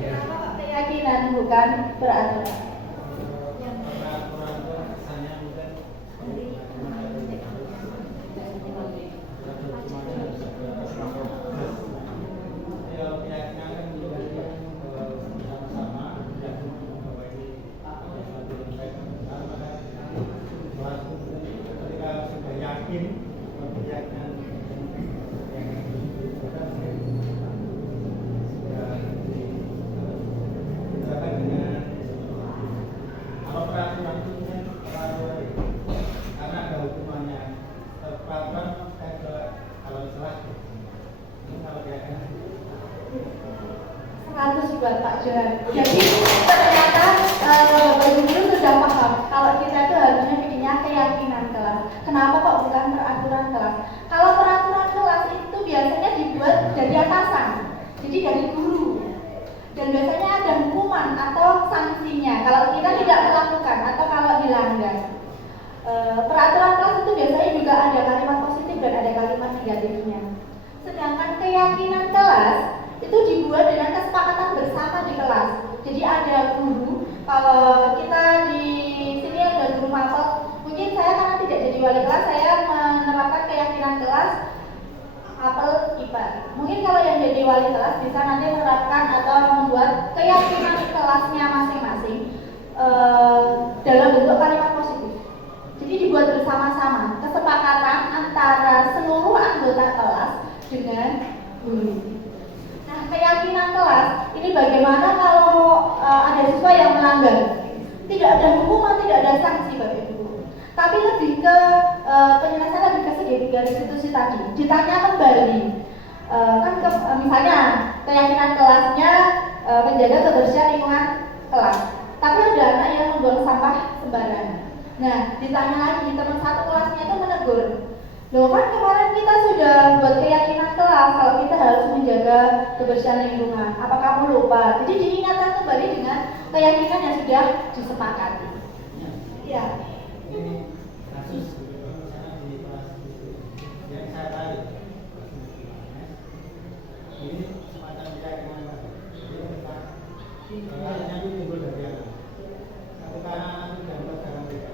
Kenapa kok keyakinan bukan peraturan? Buat Pak Johan. Jadi ternyata Bapak Ibu guru sudah paham kalau kita itu harusnya bikinnya keyakinan kelas. Kenapa kok bukan peraturan kelas? Kalau peraturan kelas itu biasanya dibuat dari atasan, jadi dari guru. Dan biasanya ada hukuman atau sanksinya. Kalau kita tidak menjadi wali kelas bisa nanti menerapkan atau membuat keyakinan kelasnya masing-masing dalam bentuk kalimat positif. Jadi dibuat bersama-sama, kesepakatan antara seluruh anggota kelas dengan guru. Nah, keyakinan kelas ini bagaimana kalau ada siswa yang melanggar? Tidak ada hukuman, tidak ada sanksi bagi guru. Tapi lebih ke penyelesaian lebih ke segitiga restitusi tadi. Ditanya kembali, misalnya keyakinan kelasnya menjaga kebersihan lingkungan kelas. Tapi ada anak yang membuang sampah sembarangan. Nah, ditanya lagi, teman satu kelasnya itu menegur. Loh kan kemarin kita sudah buat keyakinan kelas kalau kita harus menjaga kebersihan lingkungan. Apa kamu lupa? Jadi diingatkan kembali dengan keyakinan yang sudah disepakati. Ya. Ini kasus misalnya di kelas yang saya tarik. Ini semacam keyakinan yang timbul dari anak. Ketika anak itu dapat dalam mereka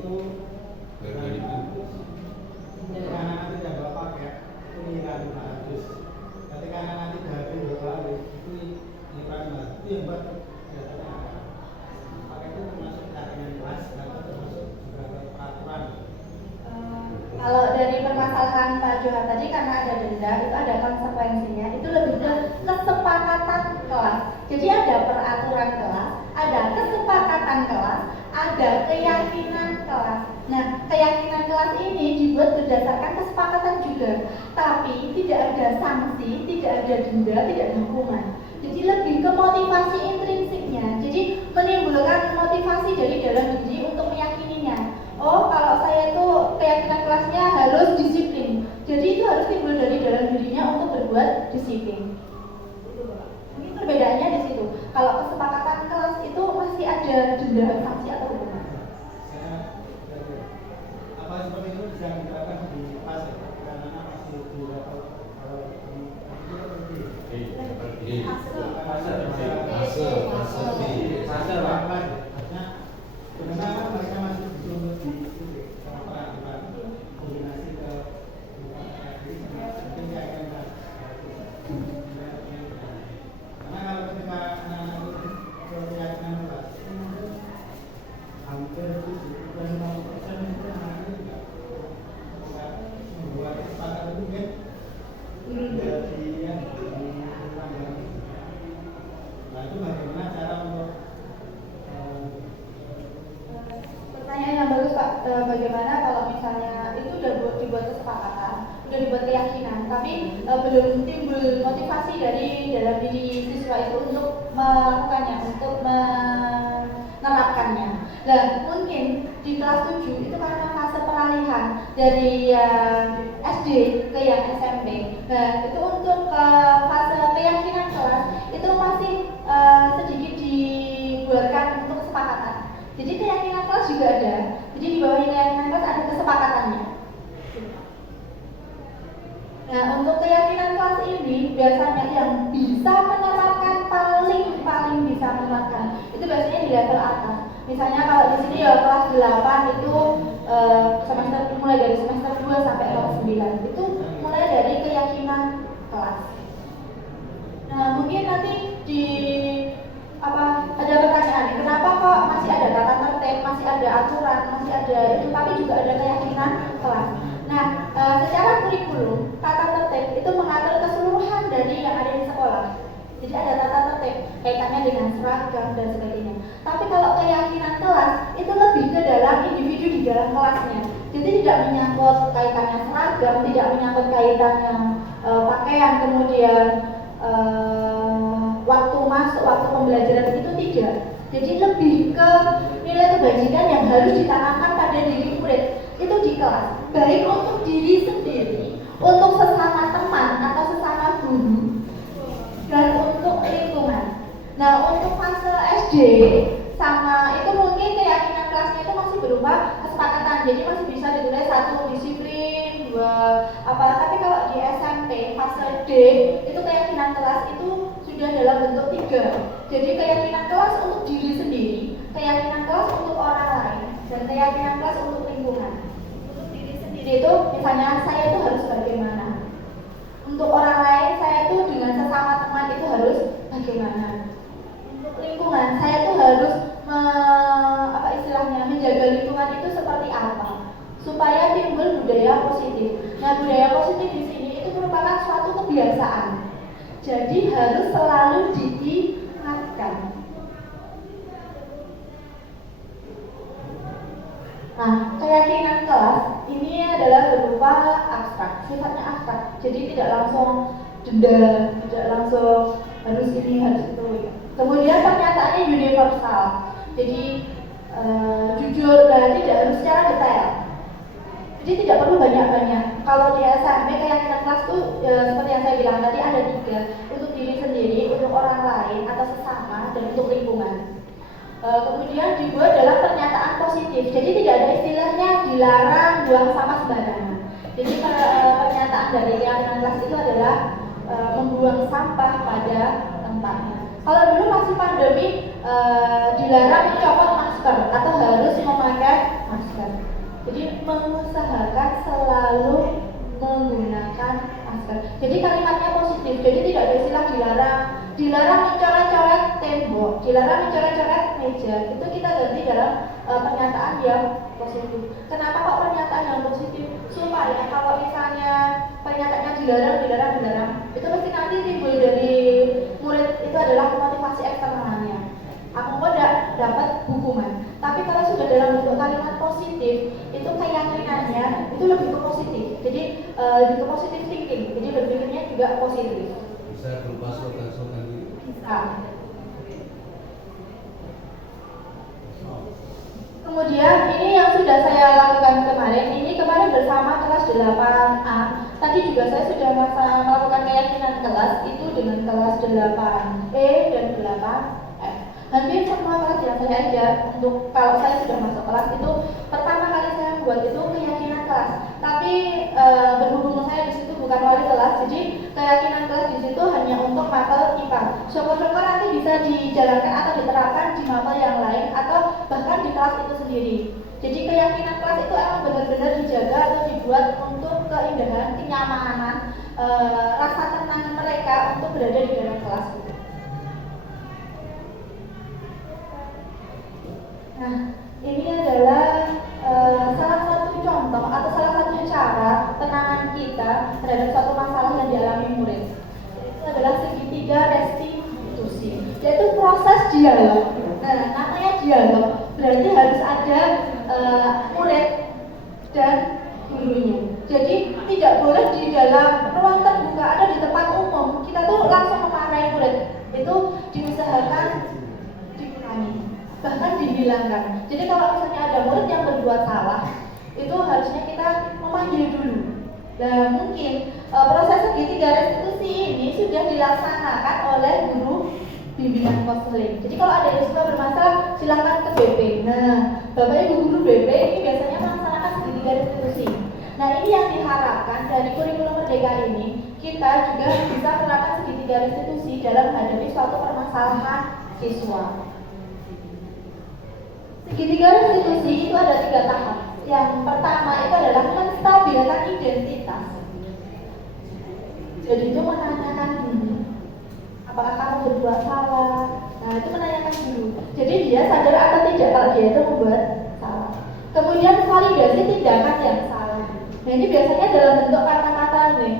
itu ketika anak tidak bawa paket itu nilai 500. Ketika anak tidak habis bawa itu nilai 500. Itu yang buat paket itu termasuk keyakinan kelas atau termasuk beberapa peraturan. Kalau dari permasalahan Pak Johan tadi karena ada denda itu ada konsekuensinya, itu lebih ke kesepakatan kelas. Jadi ada peraturan kelas, ada kesepakatan kelas, ada keyakinan kelas. Nah, keyakinan kelas ini dibuat berdasarkan kesepakatan juga, tapi tidak ada sanksi, tidak ada denda, tidak ada hukuman. Jadi lebih ke motivasi intrinsiknya. Jadi menimbulkan motivasi dari dalam diri untuk meyakininya. Oh, kalau saya itu keyakinan kelasnya harus disiplin. Jadi itu harus timbul dari dalam dirinya untuk berbuat disiplin. Ini perbedaannya di situ. Kalau kesepakatan kelas itu masih ada denda, sanksi atau hukuman. Apa seperti itu bisa diterapkan di kelas ya? Karena masih di level karena mereka masih disuruh di peraturan kombinasi ke mungkin kayak karena kalau ketika anak-anak itu keyakinan kelas hampir 70-50% itu anak-anak juga membuat kesepakatan itu mungkin dari yang nah itu bagaimana cara untuk pertanyaan yang bagus Pak, bagaimana kalau misalnya itu udah dibuat kesepakatan, udah dibuat keyakinan, tapi belum timbul motivasi dari dalam diri siswa itu untuk melakukannya, untuk menerapkannya. Nah, mungkin di kelas 7 itu karena fase peralihan dari SD ke yang SMP. Nah, itu untuk fase keyakinan kelas itu masih sedikit dibuatkan untuk kesepakatan. Jadi keyakinan kelas juga ada. Jadi di bawah keyakinan kelas ada kesepakatannya. Nah, untuk keyakinan kelas ini biasanya yang bisa menerapkan paling bisa menerapkan itu biasanya di level atas. Misalnya kalau di sini ya kelas 8 itu mulai dari semester 2 sampai kelas 9 itu mulai dari keyakinan kelas. Nah, mungkin nanti ada pertanyaan, kenapa kok masih ada tata tertib, masih ada aturan, masih ada itu, tapi juga ada keyakinan kelas. Nah, secara kurikulum, tata tertib itu mengatur keseluruhan dari yang ada di sekolah. Jadi ada tata tertib kaitannya dengan seragam dan sebagainya. Tapi kalau keyakinan kelas itu lebih ke dalam individu di dalam kelasnya. Jadi tidak menyangkut kaitannya seragam, tidak menyangkut kaitannya pakaian, kemudian waktu masuk, waktu pembelajaran itu tidak. Jadi lebih ke nilai kebajikan yang harus ditanamkan pada diri murid itu di kelas, baik untuk diri sendiri, untuk sesama teman atau sesama guru, dan untuk lingkungan. Nah, untuk fase SD sama itu mungkin keyakinan kelasnya itu masih berupa kesepakatan, jadi masih bisa ditulis 1 disiplin, 2 tapi kalau di SMP fase D itu keyakinan kelas itu sudah dalam bentuk 3. Jadi keyakinan kelas untuk diri sendiri, keyakinan kelas untuk orang lain, dan keyakinan kelas untuk lingkungan. Untuk diri sendiri itu misalnya saya itu harus bagaimana, untuk orang lain saya gimana. Untuk lingkungan, saya tuh harus menjaga lingkungan itu seperti apa supaya timbul budaya positif. Nah, budaya positif di sini itu merupakan suatu kebiasaan. Jadi harus selalu diingatkan. Nah, keyakinan kelas ini adalah berupa abstrak, sifatnya abstrak. Jadi tidak langsung denda, tidak langsung harus ini, harus itu. Kemudian pernyataannya universal. Jadi jujur dan tidak harus secara detail. Jadi tidak perlu banyak-banyak. Kalau di SMP keyakinan kelas itu seperti yang saya bilang tadi ada 3, untuk diri sendiri, untuk orang lain atau sesama, dan untuk lingkungan. Kemudian dibuat dalam pernyataan positif. Jadi tidak ada istilahnya dilarang buang sampah sembarangan. Jadi pernyataan dari keyakinan kelas itu adalah membuang sampah pada tempatnya. Kalau dulu masih pandemi, dilarang mencopot masker atau harus memakai masker. Jadi mengusahakan selalu menggunakan masker. Jadi kalimatnya positif. Jadi tidak ada istilah dilarang mencoret-coret tembok, dilarang mencoret-coret meja. Itu kita ganti dalam pernyataan yang positif. Kenapa kok pernyataan yang positif? Supaya kalau misalnya pernyataannya dilarang, itu pasti nanti timbul dari murid itu adalah motivasi eksternalnya. Aku kok dapat hukuman. Tapi kalau sudah dalam bentuk kalimat positif, itu keyakinannya itu lebih ke positif. Jadi lebih ke positive thinking. Jadi berpikirnya juga positif. Bisa berupa slogan-slogan gitu. Bisa. Kemudian ini yang sudah saya lakukan kemarin. Ini kemarin bersama kelas 8A. Tadi juga saya sudah melakukan keyakinan kelas itu dengan kelas 8E dan 8F. Hampir semua kelas yang saya ajar, untuk kalau saya sudah masuk kelas itu pertama kali saya buat itu keyakinan kelas. Tapi berhubung saya di situ bukan wali kelas, jadi keyakinan kelas di situ hanya untuk mapel IPA. Syukur-syukur nanti bisa dijalankan atau diterapkan di mapel yang lain atau bahkan di kelas itu sendiri. Jadi keyakinan kelas itu emang benar-benar dijaga atau dibuat untuk keindahan, kenyamanan, rasa tenang mereka untuk berada di dalam kelas itu. Nah, ini adalah salah satu contoh atau salah satu cara penanganan kita terhadap suatu masalah yang dialami murid. Itu adalah segitiga restitusi, yaitu proses dialog. Nah, namanya dialog berarti harus ada murid dan gurunya. Jadi tidak boleh di dalam ruang terbuka atau di tempat umum kita tuh langsung memarahi murid. Itu diusahakan dikurangi, bahkan dihilangkan. Jadi kalau misalnya ada murid yang berbuat salah, itu harusnya kita memanggil dulu. Dan mungkin proses segitiga restitusi ini sudah dilaksanakan oleh guru bimbingan konseling. Jadi kalau ada yang suka bermasalah, silakan ke BP. Nah, Bapak Ibu guru BP ini biasanya melaksanakan segitiga restitusi. Nah, ini yang diharapkan dari kurikulum Merdeka ini, kita juga bisa menerapkan segitiga restitusi dalam menghadapi suatu permasalahan siswa. Segitiga restitusi itu ada 3 tahap. Yang pertama itu adalah menstabilkan identitas. Jadi itu menanyakan dulu, apakah kamu berbuat salah? Nah, itu menanyakan dulu. Jadi dia sadar atau tidak kalau dia itu membuat salah. Kemudian validasi tindakan yang salah. Nah, ini biasanya dalam bentuk kata-kata nih.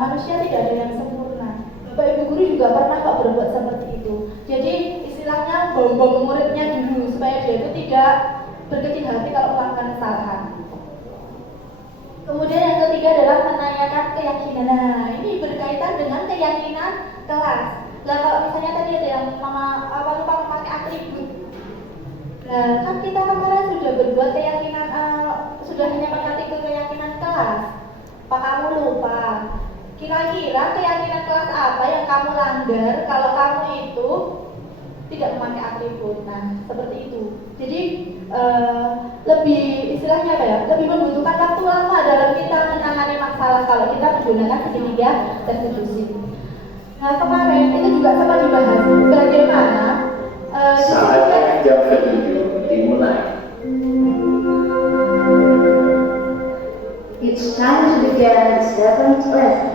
Manusia tidak ada yang sempurna. Bapak Ibu guru juga pernah kok berbuat seperti itu. Jadi istilahnya bom muridnya dulu supaya dia itu tidak berkecil hati kalau melakukan kesalahan. Kemudian yang ketiga adalah menanyakan keyakinan. Nah, ini berkaitan dengan keyakinan kelas. Nah, kalau misalnya tadi ada yang lupa memakai atribut. Nah, kan kita kemarin sudah berbuat keyakinan, sudah menyepakati keyakinan kelas. Apa kamu lupa? Kira-kira keyakinan kelas apa yang kamu langgar kalau kamu itu tidak memakai atribut? Nah, seperti itu. Jadi lebih istilahnya apa ya? Lebih membutuhkan waktu lama dalam kita menangani masalah kalau kita menggunakan segitiga restitusi. Nah, kemarin itu juga sempat dibahas bagaimana saatnya jam 7 dimulai. It's time to begin the 7th lesson.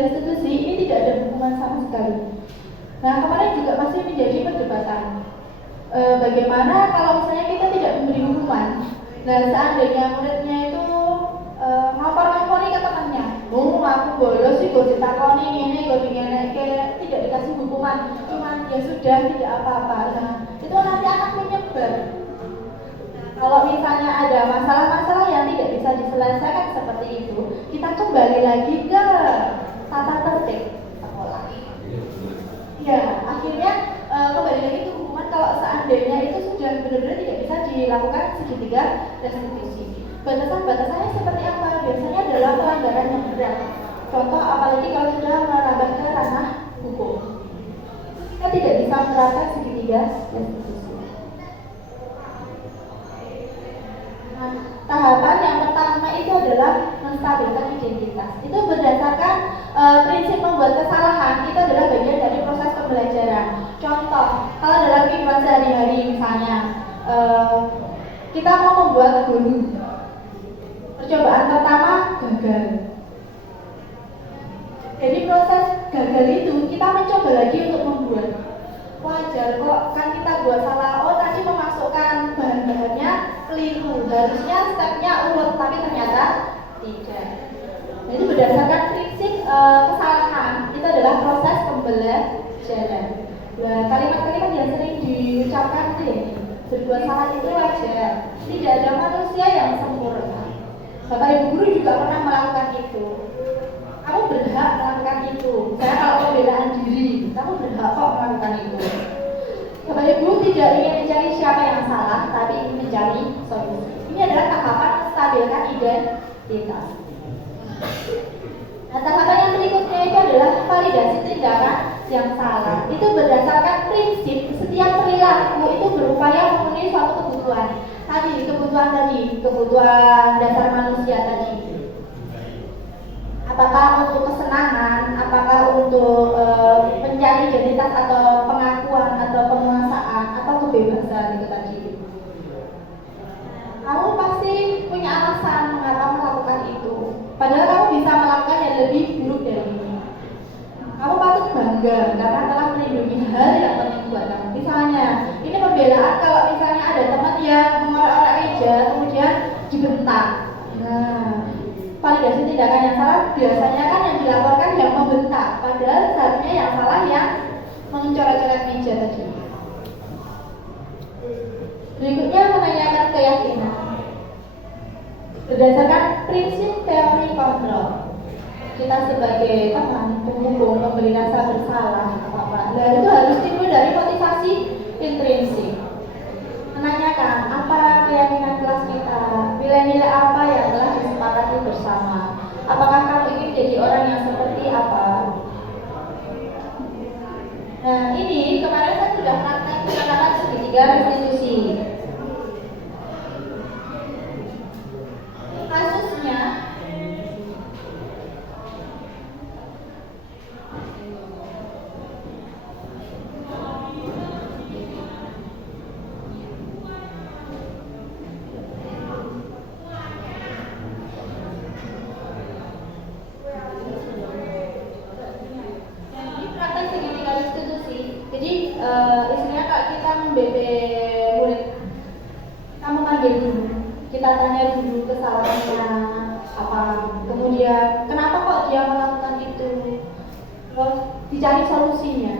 restitusi ini tidak ada hukuman sama sekali. Nah, kemarin juga masih menjadi perdebatan. Bagaimana kalau misalnya kita tidak memberi hukuman? Nah, seandainya muridnya itu ngapor-ngapori ke temannya, aku bolos sih, gue ditakoni ini, gue kayak tidak dikasih hukuman, cuman ya sudah, tidak apa-apa. Nah, itu nanti akan menyebar. Kalau misalnya ada masalah-masalah yang tidak bisa diselesaikan seperti itu, kita kembali lagi ke tata tertib sekolah. Ya, akhirnya kembali lagi ke hukuman kalau seandainya itu sudah benar-benar tidak bisa dilakukan segitiga restitusi. Batasan-batasannya seperti apa? Biasanya adalah pelanggaran yang berat. Contoh, apalagi kalau sudah merambah ke ranah hukum, kita tidak bisa menerapkan segitiga restitusi. Nah, tahapan yang pertama itu adalah menstabilkan identitas. Itu berdasarkan prinsip membuat kesalahan itu adalah bagian dari proses pembelajaran. Contoh, kalau dalam kehidupan sehari-hari misalnya kita mau membuat bolu, percobaan pertama gagal. Jadi proses gagal itu kita mencoba lagi untuk membuat. Wajar kok, kan kita buat salah. Oh, tadi memasukkan bahan-bahannya keliru, harusnya stepnya urut, tapi ternyata tidak. Jadi berdasarkan prinsip kesalahan itu adalah proses pembelajaran. Nah, kalimat-kalimat yang sering diucapkan itu ya, berbuat salah itu wajar. Tidak ada manusia yang sempurna. Bapak Ibu guru juga pernah melakukan itu. Kamu berhak melakukan itu. Saya kalau pembelaan diri, kamu berhak kok melakukan itu. Bapak Ibu tidak ingin mencari siapa yang salah, tapi ingin mencari solusi. Ini adalah tahapan menstabilkan identitas. Nah, tahapan yang berikutnya itu adalah validasi tindakan yang salah. Itu berdasarkan prinsip setiap perilaku itu berupaya memenuhi suatu kebutuhan. Kebutuhan dasar manusia tadi. Apakah untuk kesenangan, apakah untuk mencari identitas atau pengakuan atau penguasaan atau kebebasan itu tadi. Kamu pasti punya alasan mengapa melakukan itu. Padahal kamu bisa melakukan yang lebih buruk dari ini. Kamu patut bangga karena telah melindungi hal yang penting buat kamu. Misalnya, ini pembelaan kalau misalnya ada teman yang mengorek-orek meja kemudian dibentak. Nah, validasi tindakan yang salah biasanya kan yang dilaporkan yang membentak, padahal seharusnya yang salah yang mencoret-coret meja tadi. Berikutnya menanyakan keyakinan. Berdasarkan prinsip teori kontrol, kita sebagai teman, pendukung, memberi rasa bersalah apa-apa. Dan itu harus timbul dari motivasi intrinsik. Menanyakan apa keyakinan kelas kita, nilai-nilai apa yang telah disepakati bersama. Apakah kamu ingin jadi orang yang seperti apa? Nah, ini kemarin saya sudah praktek penerapan segitiga restitusi. Kasusnya istilahnya kalau kita memBP murid, kamu manggil dulu, kita tanya dulu kesalahannya apa, kemudian kenapa kok dia melakukan itu, terus dicari solusinya.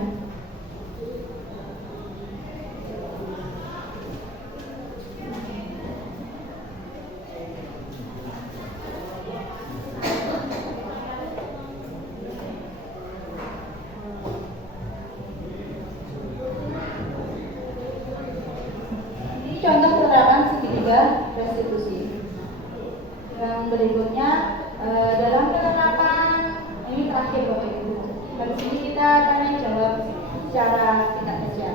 Contoh penerapan segitiga restitusi. Yang berikutnya dalam penerapan ini terakhir Bapak Ibu. Dari sini kita tanya jawab secara singkat saja.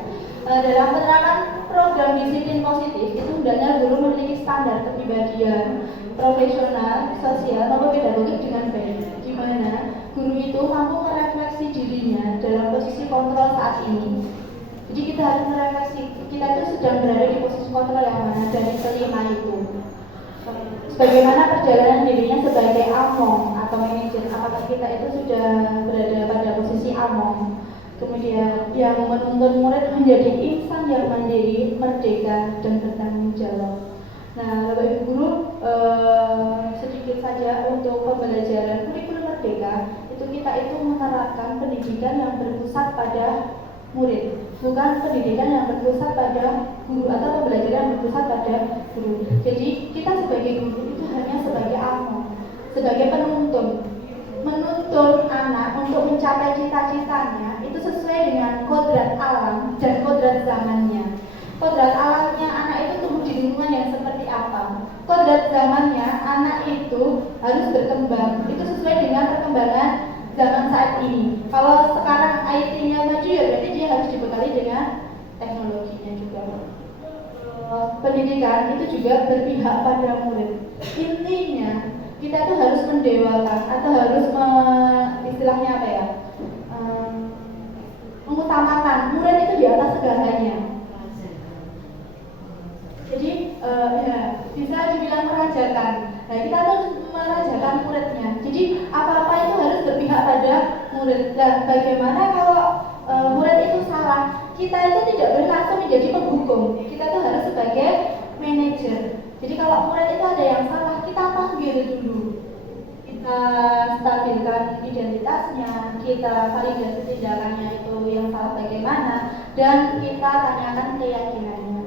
Dalam penerapan program disiplin positif itu hendaknya guru memiliki standar kepribadian profesional, sosial maupun pedagogik dengan baik, di mana guru itu mampu merefleksi dirinya dalam posisi kontrol saat ini. Jadi kita harus merefleksi, kita itu sedang berada di posisi kontrol yang mana dari kelima itu. Bagaimana perjalanan dirinya sebagai among atau manajer? Apakah kita itu sudah berada pada posisi among? Kemudian yang menuntun murid menjadi insan yang mandiri, merdeka, dan bertanggung jawab. Nah, Bapak Ibu Guru, sedikit saja untuk pembelajaran kurikulum merdeka, itu kita itu menerapkan pendidikan yang berpusat pada murid, bukan pendidikan yang berpusat pada guru atau pembelajaran yang berpusat pada guru. Jadi kita sebagai guru itu hanya sebagai among, sebagai penuntun, menuntun anak untuk mencapai cita-citanya itu sesuai dengan kodrat alam dan kodrat zamannya. Kodrat alamnya anak itu tumbuh di lingkungan yang seperti apa? Kodrat zamannya anak itu harus berkembang, itu sesuai dengan perkembangan zaman saat ini. Kalau sekarang IT-nya maju ya berarti dia harus dibekali dengan teknologinya juga. Pendidikan itu juga berpihak pada murid. Intinya kita tuh harus mendewakan atau harus istilahnya apa ya? Mengutamakan murid itu di atas segalanya. Jadi ya, bisa dibilang merajakan. Nah, kita harus merajakan muridnya. Jadi apa-apa itu harus berpihak pada murid. Dan bagaimana kalau murid itu salah? Kita itu tidak boleh langsung menjadi penghukum. Kita tuh harus sebagai manajer. Jadi kalau murid itu ada yang salah, kita panggil dulu. Kita stabilkan identitasnya, kita validasi tindakannya itu yang salah bagaimana, dan kita tanyakan keyakinannya.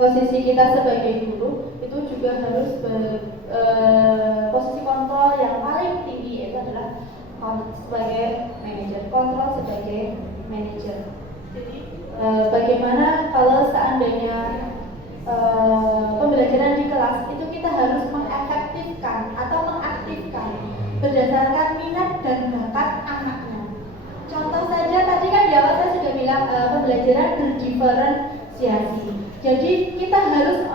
Posisi kita sebagai guru itu juga harus posisi kontrol yang paling tinggi, yaitu adalah sebagai manajer, kontrol sebagai manajer. Jadi bagaimana kalau seandainya pembelajaran di kelas itu kita harus mengefektifkan atau mengaktifkan berdasarkan minat dan bakat anaknya. Contoh saja tadi kan di awal saya sudah bilang pembelajaran berdiferensiasi. Jadi kita harus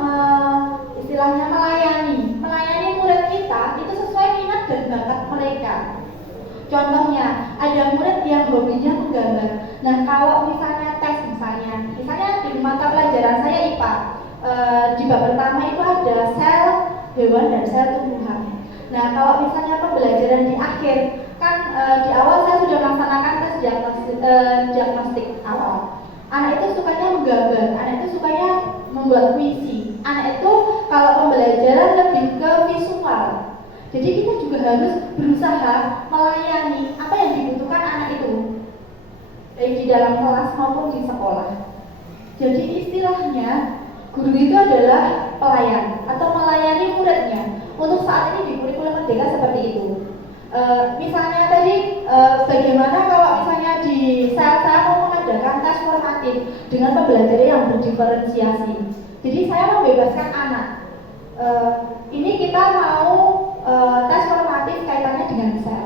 istilahnya melayani murid kita itu sesuai minat dan bakat mereka. Contohnya, ada murid yang hobinya menggambar. Nah, kalau misalnya tes misalnya di mata pelajaran saya IPA, di bab pertama itu ada sel hewan dan sel tumbuhan. Nah, kalau misalnya pembelajaran di akhir, kan di awal saya sudah melaksanakan tes diagnostik awal. Anak itu sukanya menggambar, anak itu sukanya membuat puisi. Anak itu kalau pembelajaran lebih ke visual. Jadi kita juga harus berusaha melayani apa yang dibutuhkan anak itu, baik di dalam kelas maupun di sekolah. Jadi istilahnya guru itu adalah pelayan atau melayani muridnya. Untuk saat ini di kurikulum merdeka seperti itu. Misalnya tadi bagaimana kalau misalnya di saya mau mengadakan tes formatif dengan pembelajaran yang berdiferensiasi. Jadi saya membebaskan anak. Ini kita mau tes formatif kaitannya dengan sel.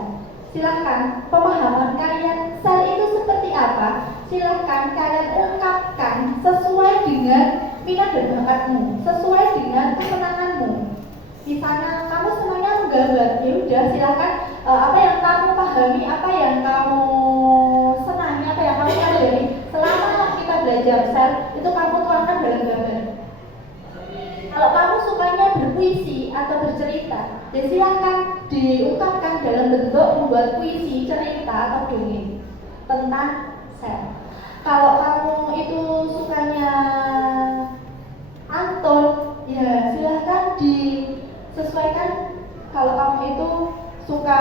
Silahkan pemahaman kalian sel itu seperti apa. Silahkan kalian ungkapkan sesuai dengan minat dan bakatmu, sesuai dengan kesenanganmu. Misalnya kamu senangnya menggambar, ya udah silahkan apa yang kamu pahami, apa yang kamu senangi, apa yang kamu pelajari selama kita belajar sel itu kamu tuangkan dalam gambar. Kalau kamu sukanya berpuisi atau bercerita, ya silahkan diungkapkan dalam bentuk membuat puisi, cerita atau dongeng tentang sel. Kalau kamu itu sukanya anton, ya silahkan disesuaikan. Kalau kamu itu suka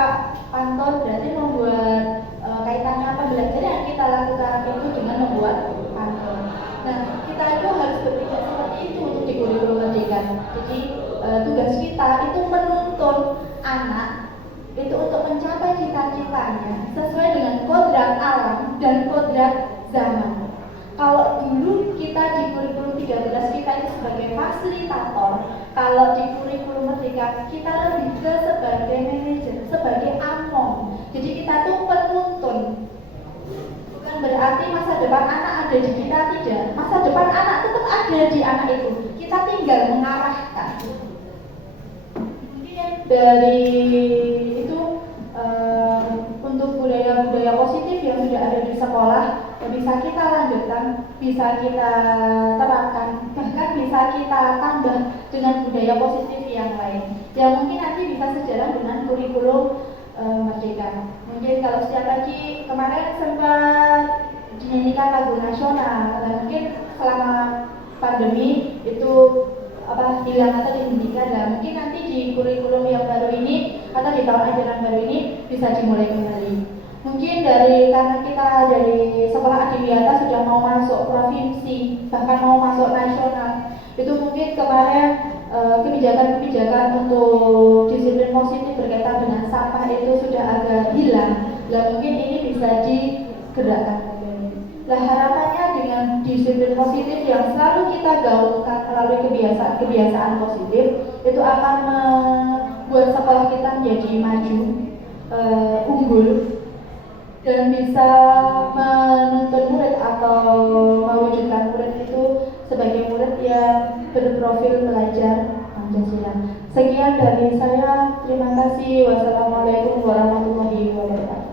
pantun, berarti membuat kaitannya pembelajaran yang kita lakukan itu dengan membuat pantun. Nah, kita itu harus berpikir seperti itu untuk di kurikulum merdeka. Jadi tugas kita itu menuntun anak itu untuk mencapai cita-citanya sesuai dengan kodrat alam dan kodrat zaman. Kalau dulu kita di kurikulum 13 kita itu sebagai fasilitator, kalau di kurikulum merdeka kita lebih ke sebagai manajer, sebagai among. Jadi kita tuh penuntun. Bukan berarti masa depan anak ada di kita, tidak. Masa depan anak tetap ada di anak itu. Kita tinggal mengarahkan. Mungkin dari itu untuk budaya-budaya positif yang sudah ada di sekolah bisa kita lanjutkan bisa kita terapkan, bahkan bisa kita tambah dengan budaya positif yang lain yang mungkin nanti bisa sejalan dengan kurikulum Merdeka. Mungkin kalau setiap pagi kemarin sempat dinyanyikan lagu nasional, dan mungkin selama pandemi itu hilang atau dihentikan. Nah, mungkin nanti di kurikulum yang baru ini atau di tahun ajaran baru ini bisa dimulai kembali. Mungkin karena kita dari sekolah adiwiyata sudah mau masuk provinsi, bahkan mau masuk nasional, itu mungkin kemarin kebijakan-kebijakan untuk disiplin positif berkaitan dengan sampah itu sudah agak hilang. Nah, mungkin ini bisa digerakkan kembali. Nah, harapannya dengan disiplin positif yang selalu kita gaungkan melalui kebiasaan positif itu akan membuat sekolah kita menjadi maju, unggul, dan bisa menuntun murid atau mewujudkan murid itu sebagai murid yang berprofil belajar Pancasila. Sekian dari saya, terima kasih. Wassalamualaikum warahmatullahi wabarakatuh.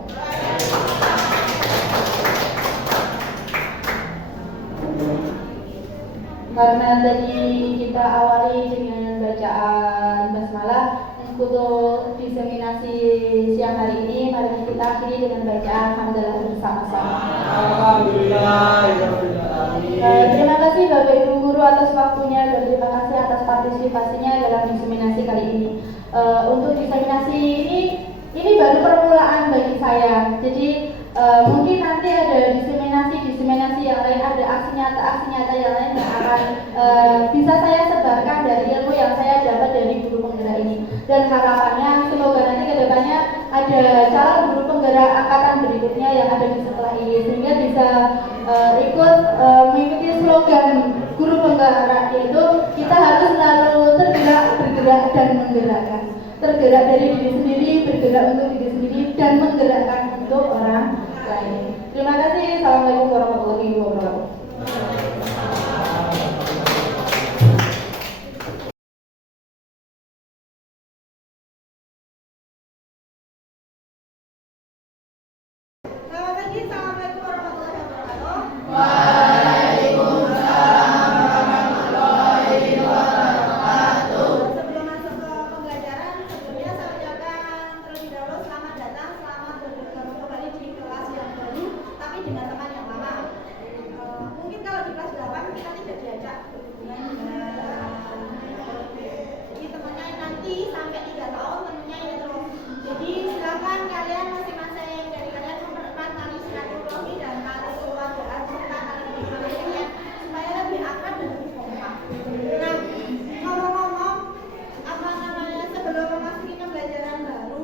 Karena tadi kita awali dengan bacaan basmalah, untuk diseminasi siang hari ini, mari kita akhiri dengan bacaan hamdalah bersama-sama. Terima kasih Bapak Ibu Guru atas waktunya dan terima kasih atas partisipasinya dalam diseminasi kali ini. Untuk diseminasi ini baru permulaan bagi saya. Jadi mungkin nanti ada diseminasi yang lain, ada aksi nyata yang lain yang akan bisa saya sebarkan dari ilmu yang saya dapat dari guru penggerak ini. Dan harapannya semoga nanti kedepannya ada calon guru penggerak angkatan berikutnya yang ada di sekolah ini, sehingga bisa ikut mengikuti slogan guru penggerak, yaitu kita harus selalu tergerak, bergerak, dan menggerakkan. Tergerak dari diri sendiri, bergerak untuk diri sendiri, dan menggerakkan untuk orang lain. Terima kasih. Assalamualaikum warahmatullahi wabarakatuh. Selamat pagi, assalamualaikum warahmatullahi wabarakatuh. Sebelum masuk ke pembelajaran, sebelumnya saya ucapkan terlebih dahulu selamat datang, selamat bergabung kembali di kelas yang baru, tapi dengan teman yang lama. Mungkin kalau di kelas 8 kita tidak diajak berhubungan dengan ini temannya nanti sampai 3 tahun temannya ini terus. Jadi silakan kalian masing-masing dari kalian mempererat tali silaturahmi dan tali keluargaan serta tali persahabatan supaya lebih akrab dan lebih kompak. Nah, ngomong-ngomong sebelum memasuki pembelajaran baru,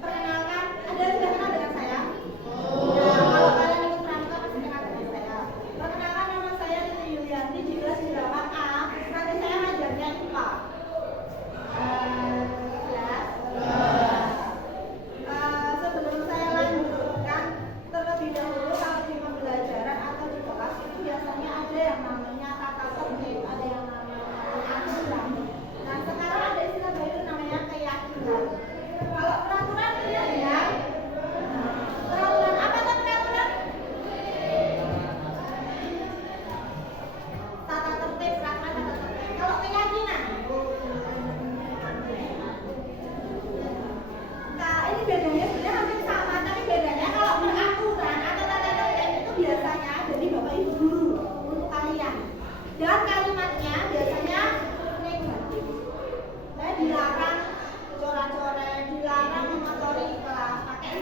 perkenalkan, ada yang sudah kenal dengan saya? Nah, kalau kalian ikut pramuka pasti kenal dengan saya. Perkenalkan, nama saya Lili Yulianti di kelas 8A. Nanti saya ngajarnya IPA. Sebelum saya lanjutkan, terlebih dahulu kalau di pembelajaran atau di kelas itu biasanya ada yang namanya tata tertib, ada yang namanya aturan. Nah, sekarang ada istilah baru namanya keyakinan. Kalau peraturan ya, peraturan apa tuh peraturan? Tata tertib, peraturan tata tertib. Kalau keyakinan, nah ini bedanya sebenarnya hampir sama, tapi bedanya kalau peraturan atau tata tertib itu biasanya dari Bapak Ibu guru untuk kalian. Dan kalimatnya biasanya negatif. Saya dilarang coret-coret, dilarang mengotori kelas, pakai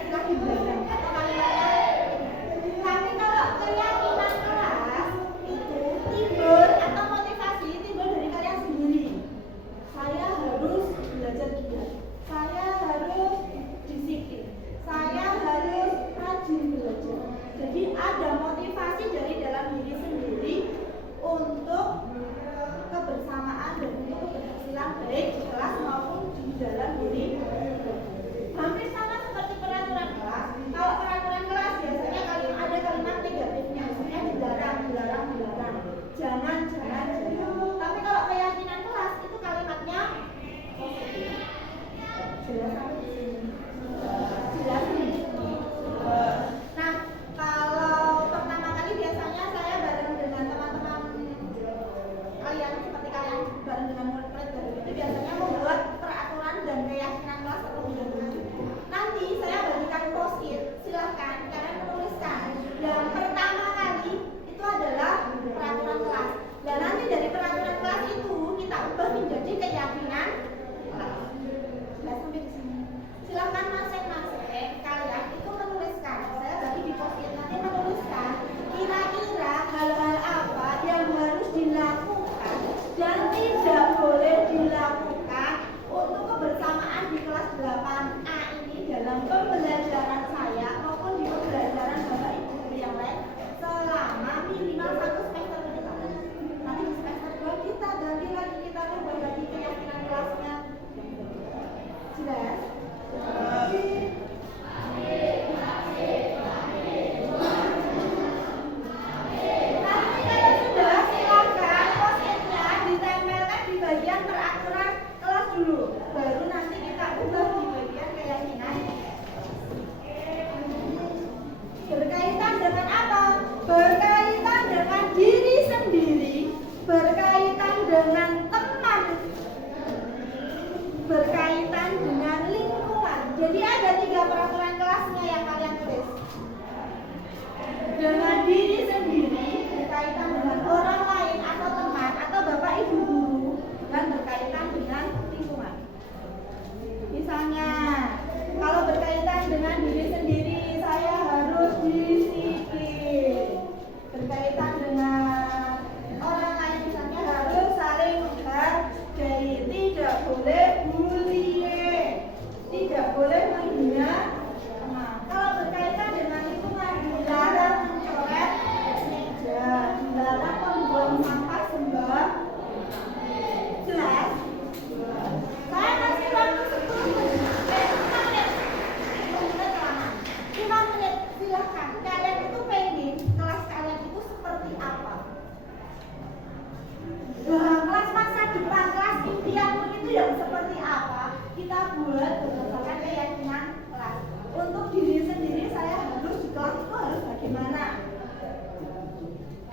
dibuat berdasarkan keyakinan kelas. Untuk diri sendiri saya harus di kelas itu harus bagaimana.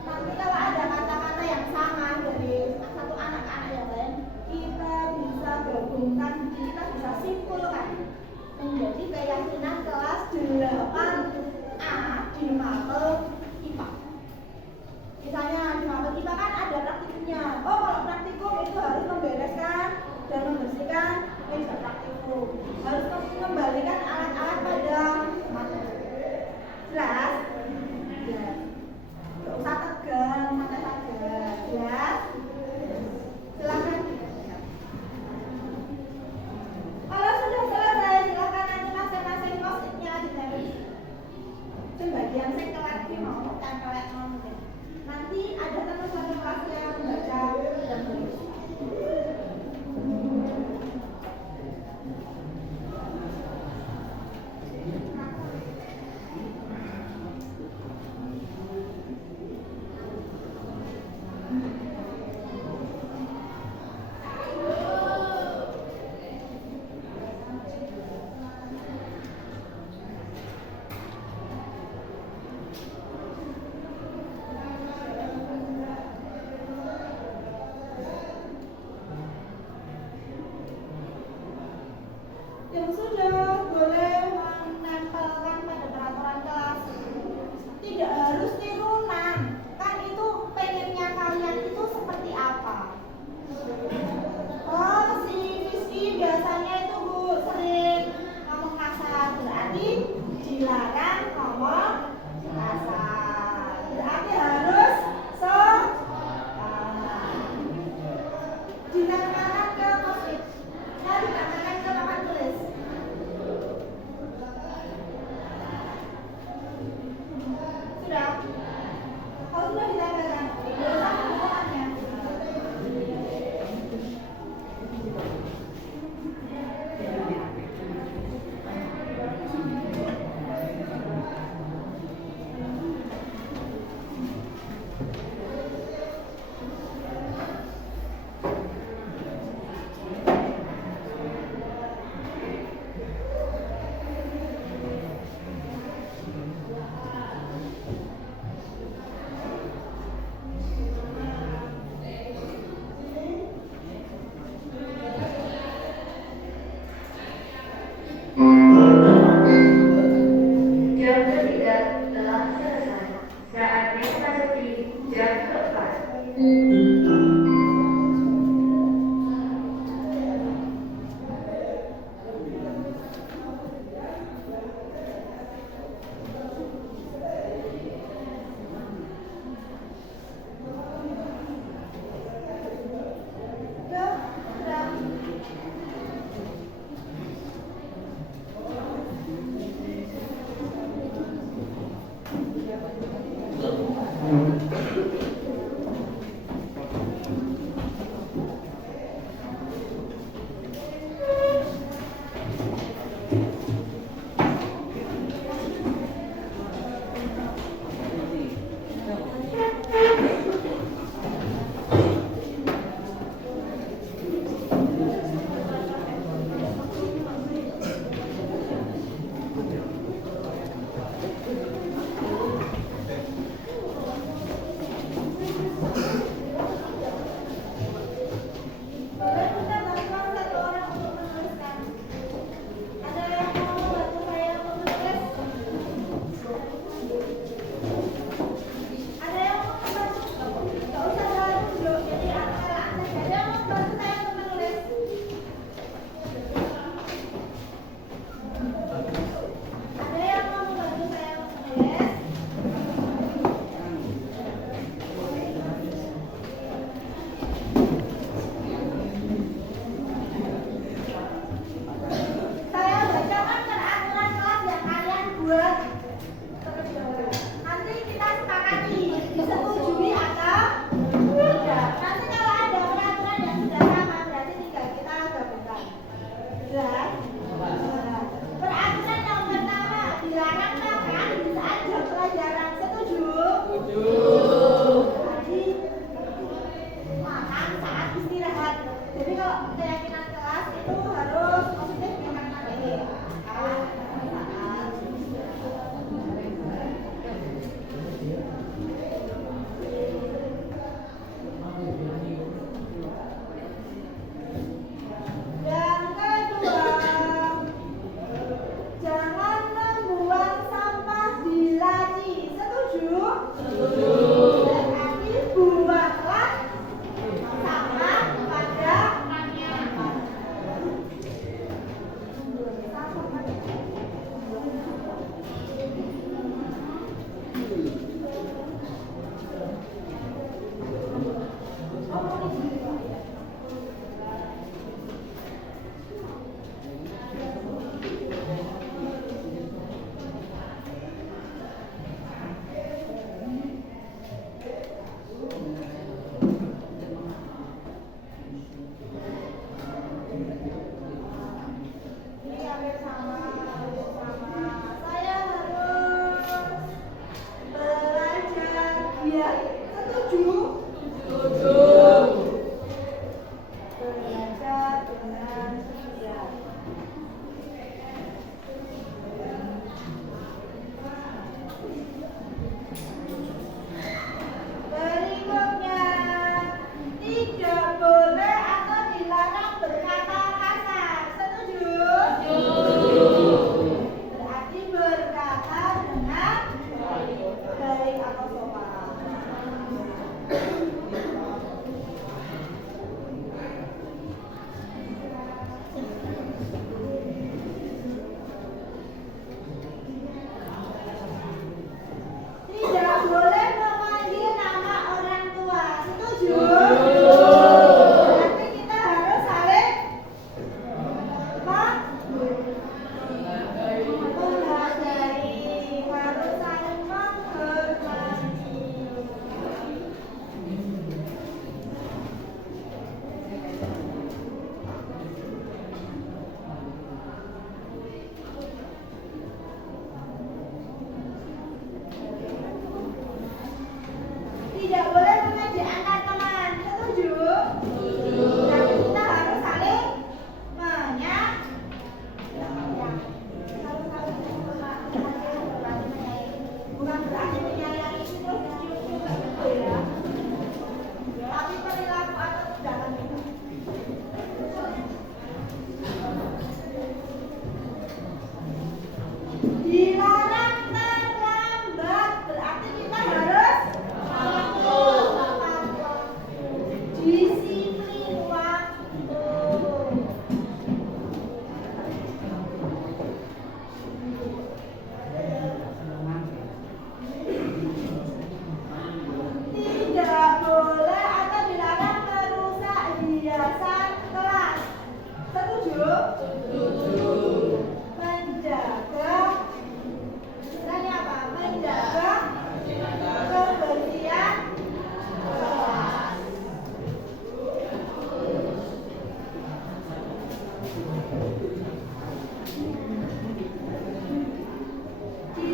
Nanti kalau ada kata-kata yang sama dari satu anak ke anak yang lain, kita bisa gabungkan, kita bisa simpulkan menjadi keyakinan kelas 8A di mapel IPA. Misalnya di mapel IPA kan ada praktikumnya. Oh, kalau praktikum itu harus membereskan dan membersihkan meja praktikum, harus mengembalikan alat-alat pada materi. Jelas? Ya. Gak usah tegang, santai saja. Jelas? Silakan. Kalau sudah selesai, silakan nanti masing-masing post-itnya ditulis. Itu bagian saya kelatih mau tempelin mau. Nanti ada teman satu kelas yang membaca dan menulis.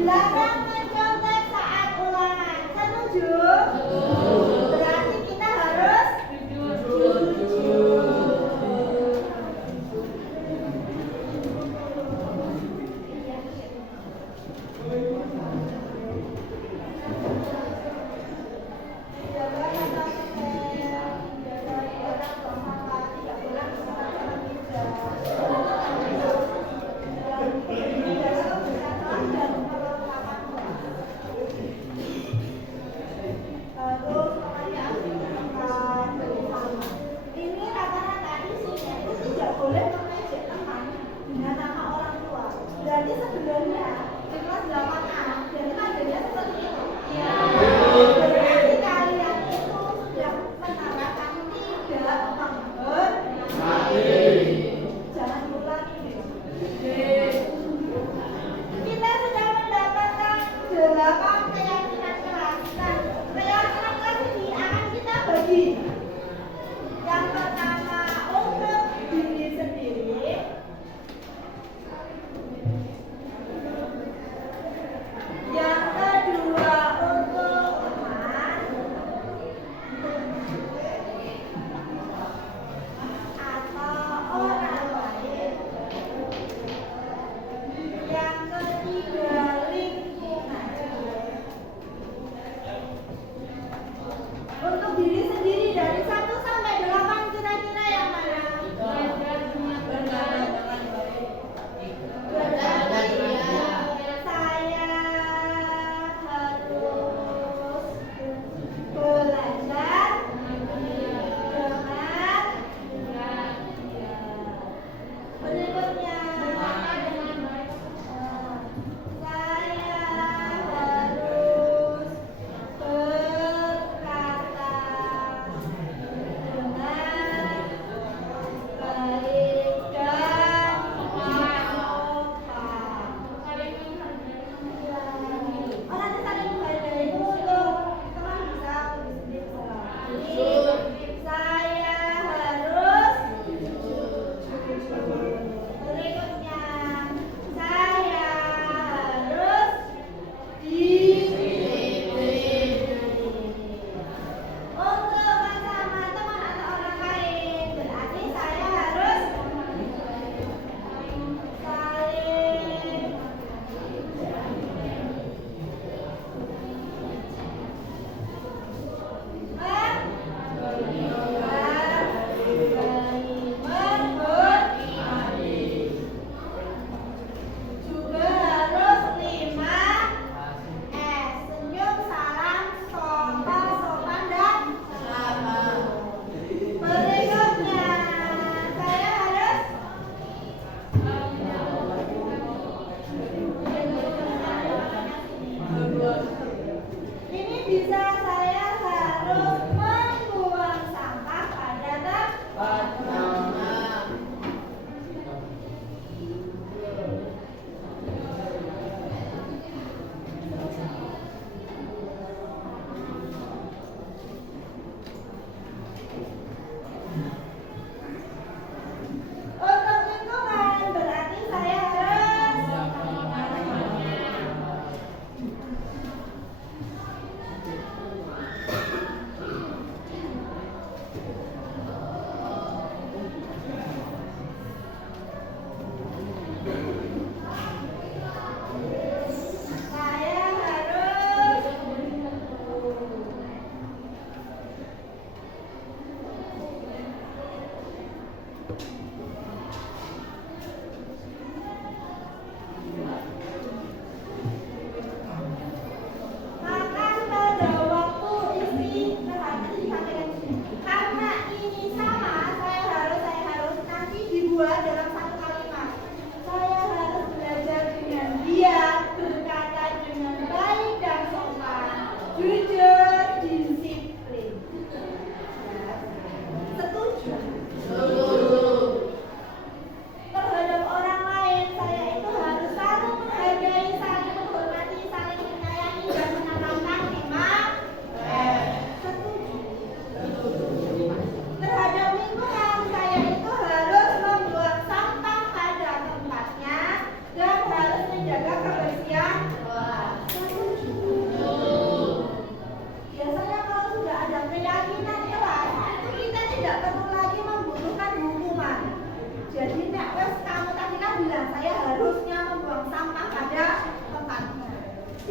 Dilarang mencontek saat ulangan. Setuju? Berarti kita harus jujur. Ini rata-rata isinya itu tidak boleh mengejek teman dengan nama orang tua. Berarti sebelumnya di kelas 8A jadi kadernya seperti itu. Berarti kalian itu sudah menerapkan tidak menghormati. Jangan diulangi. Kita sudah mendapatkan 8 keyakinan kelas. Nah, keyakinan kelas ini akan kita bagi. Yang pertama untuk diri sendiri. Yang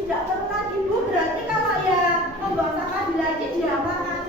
tidak perlu lagi Bu, berarti kalau ya membuang sampah di laci diapakan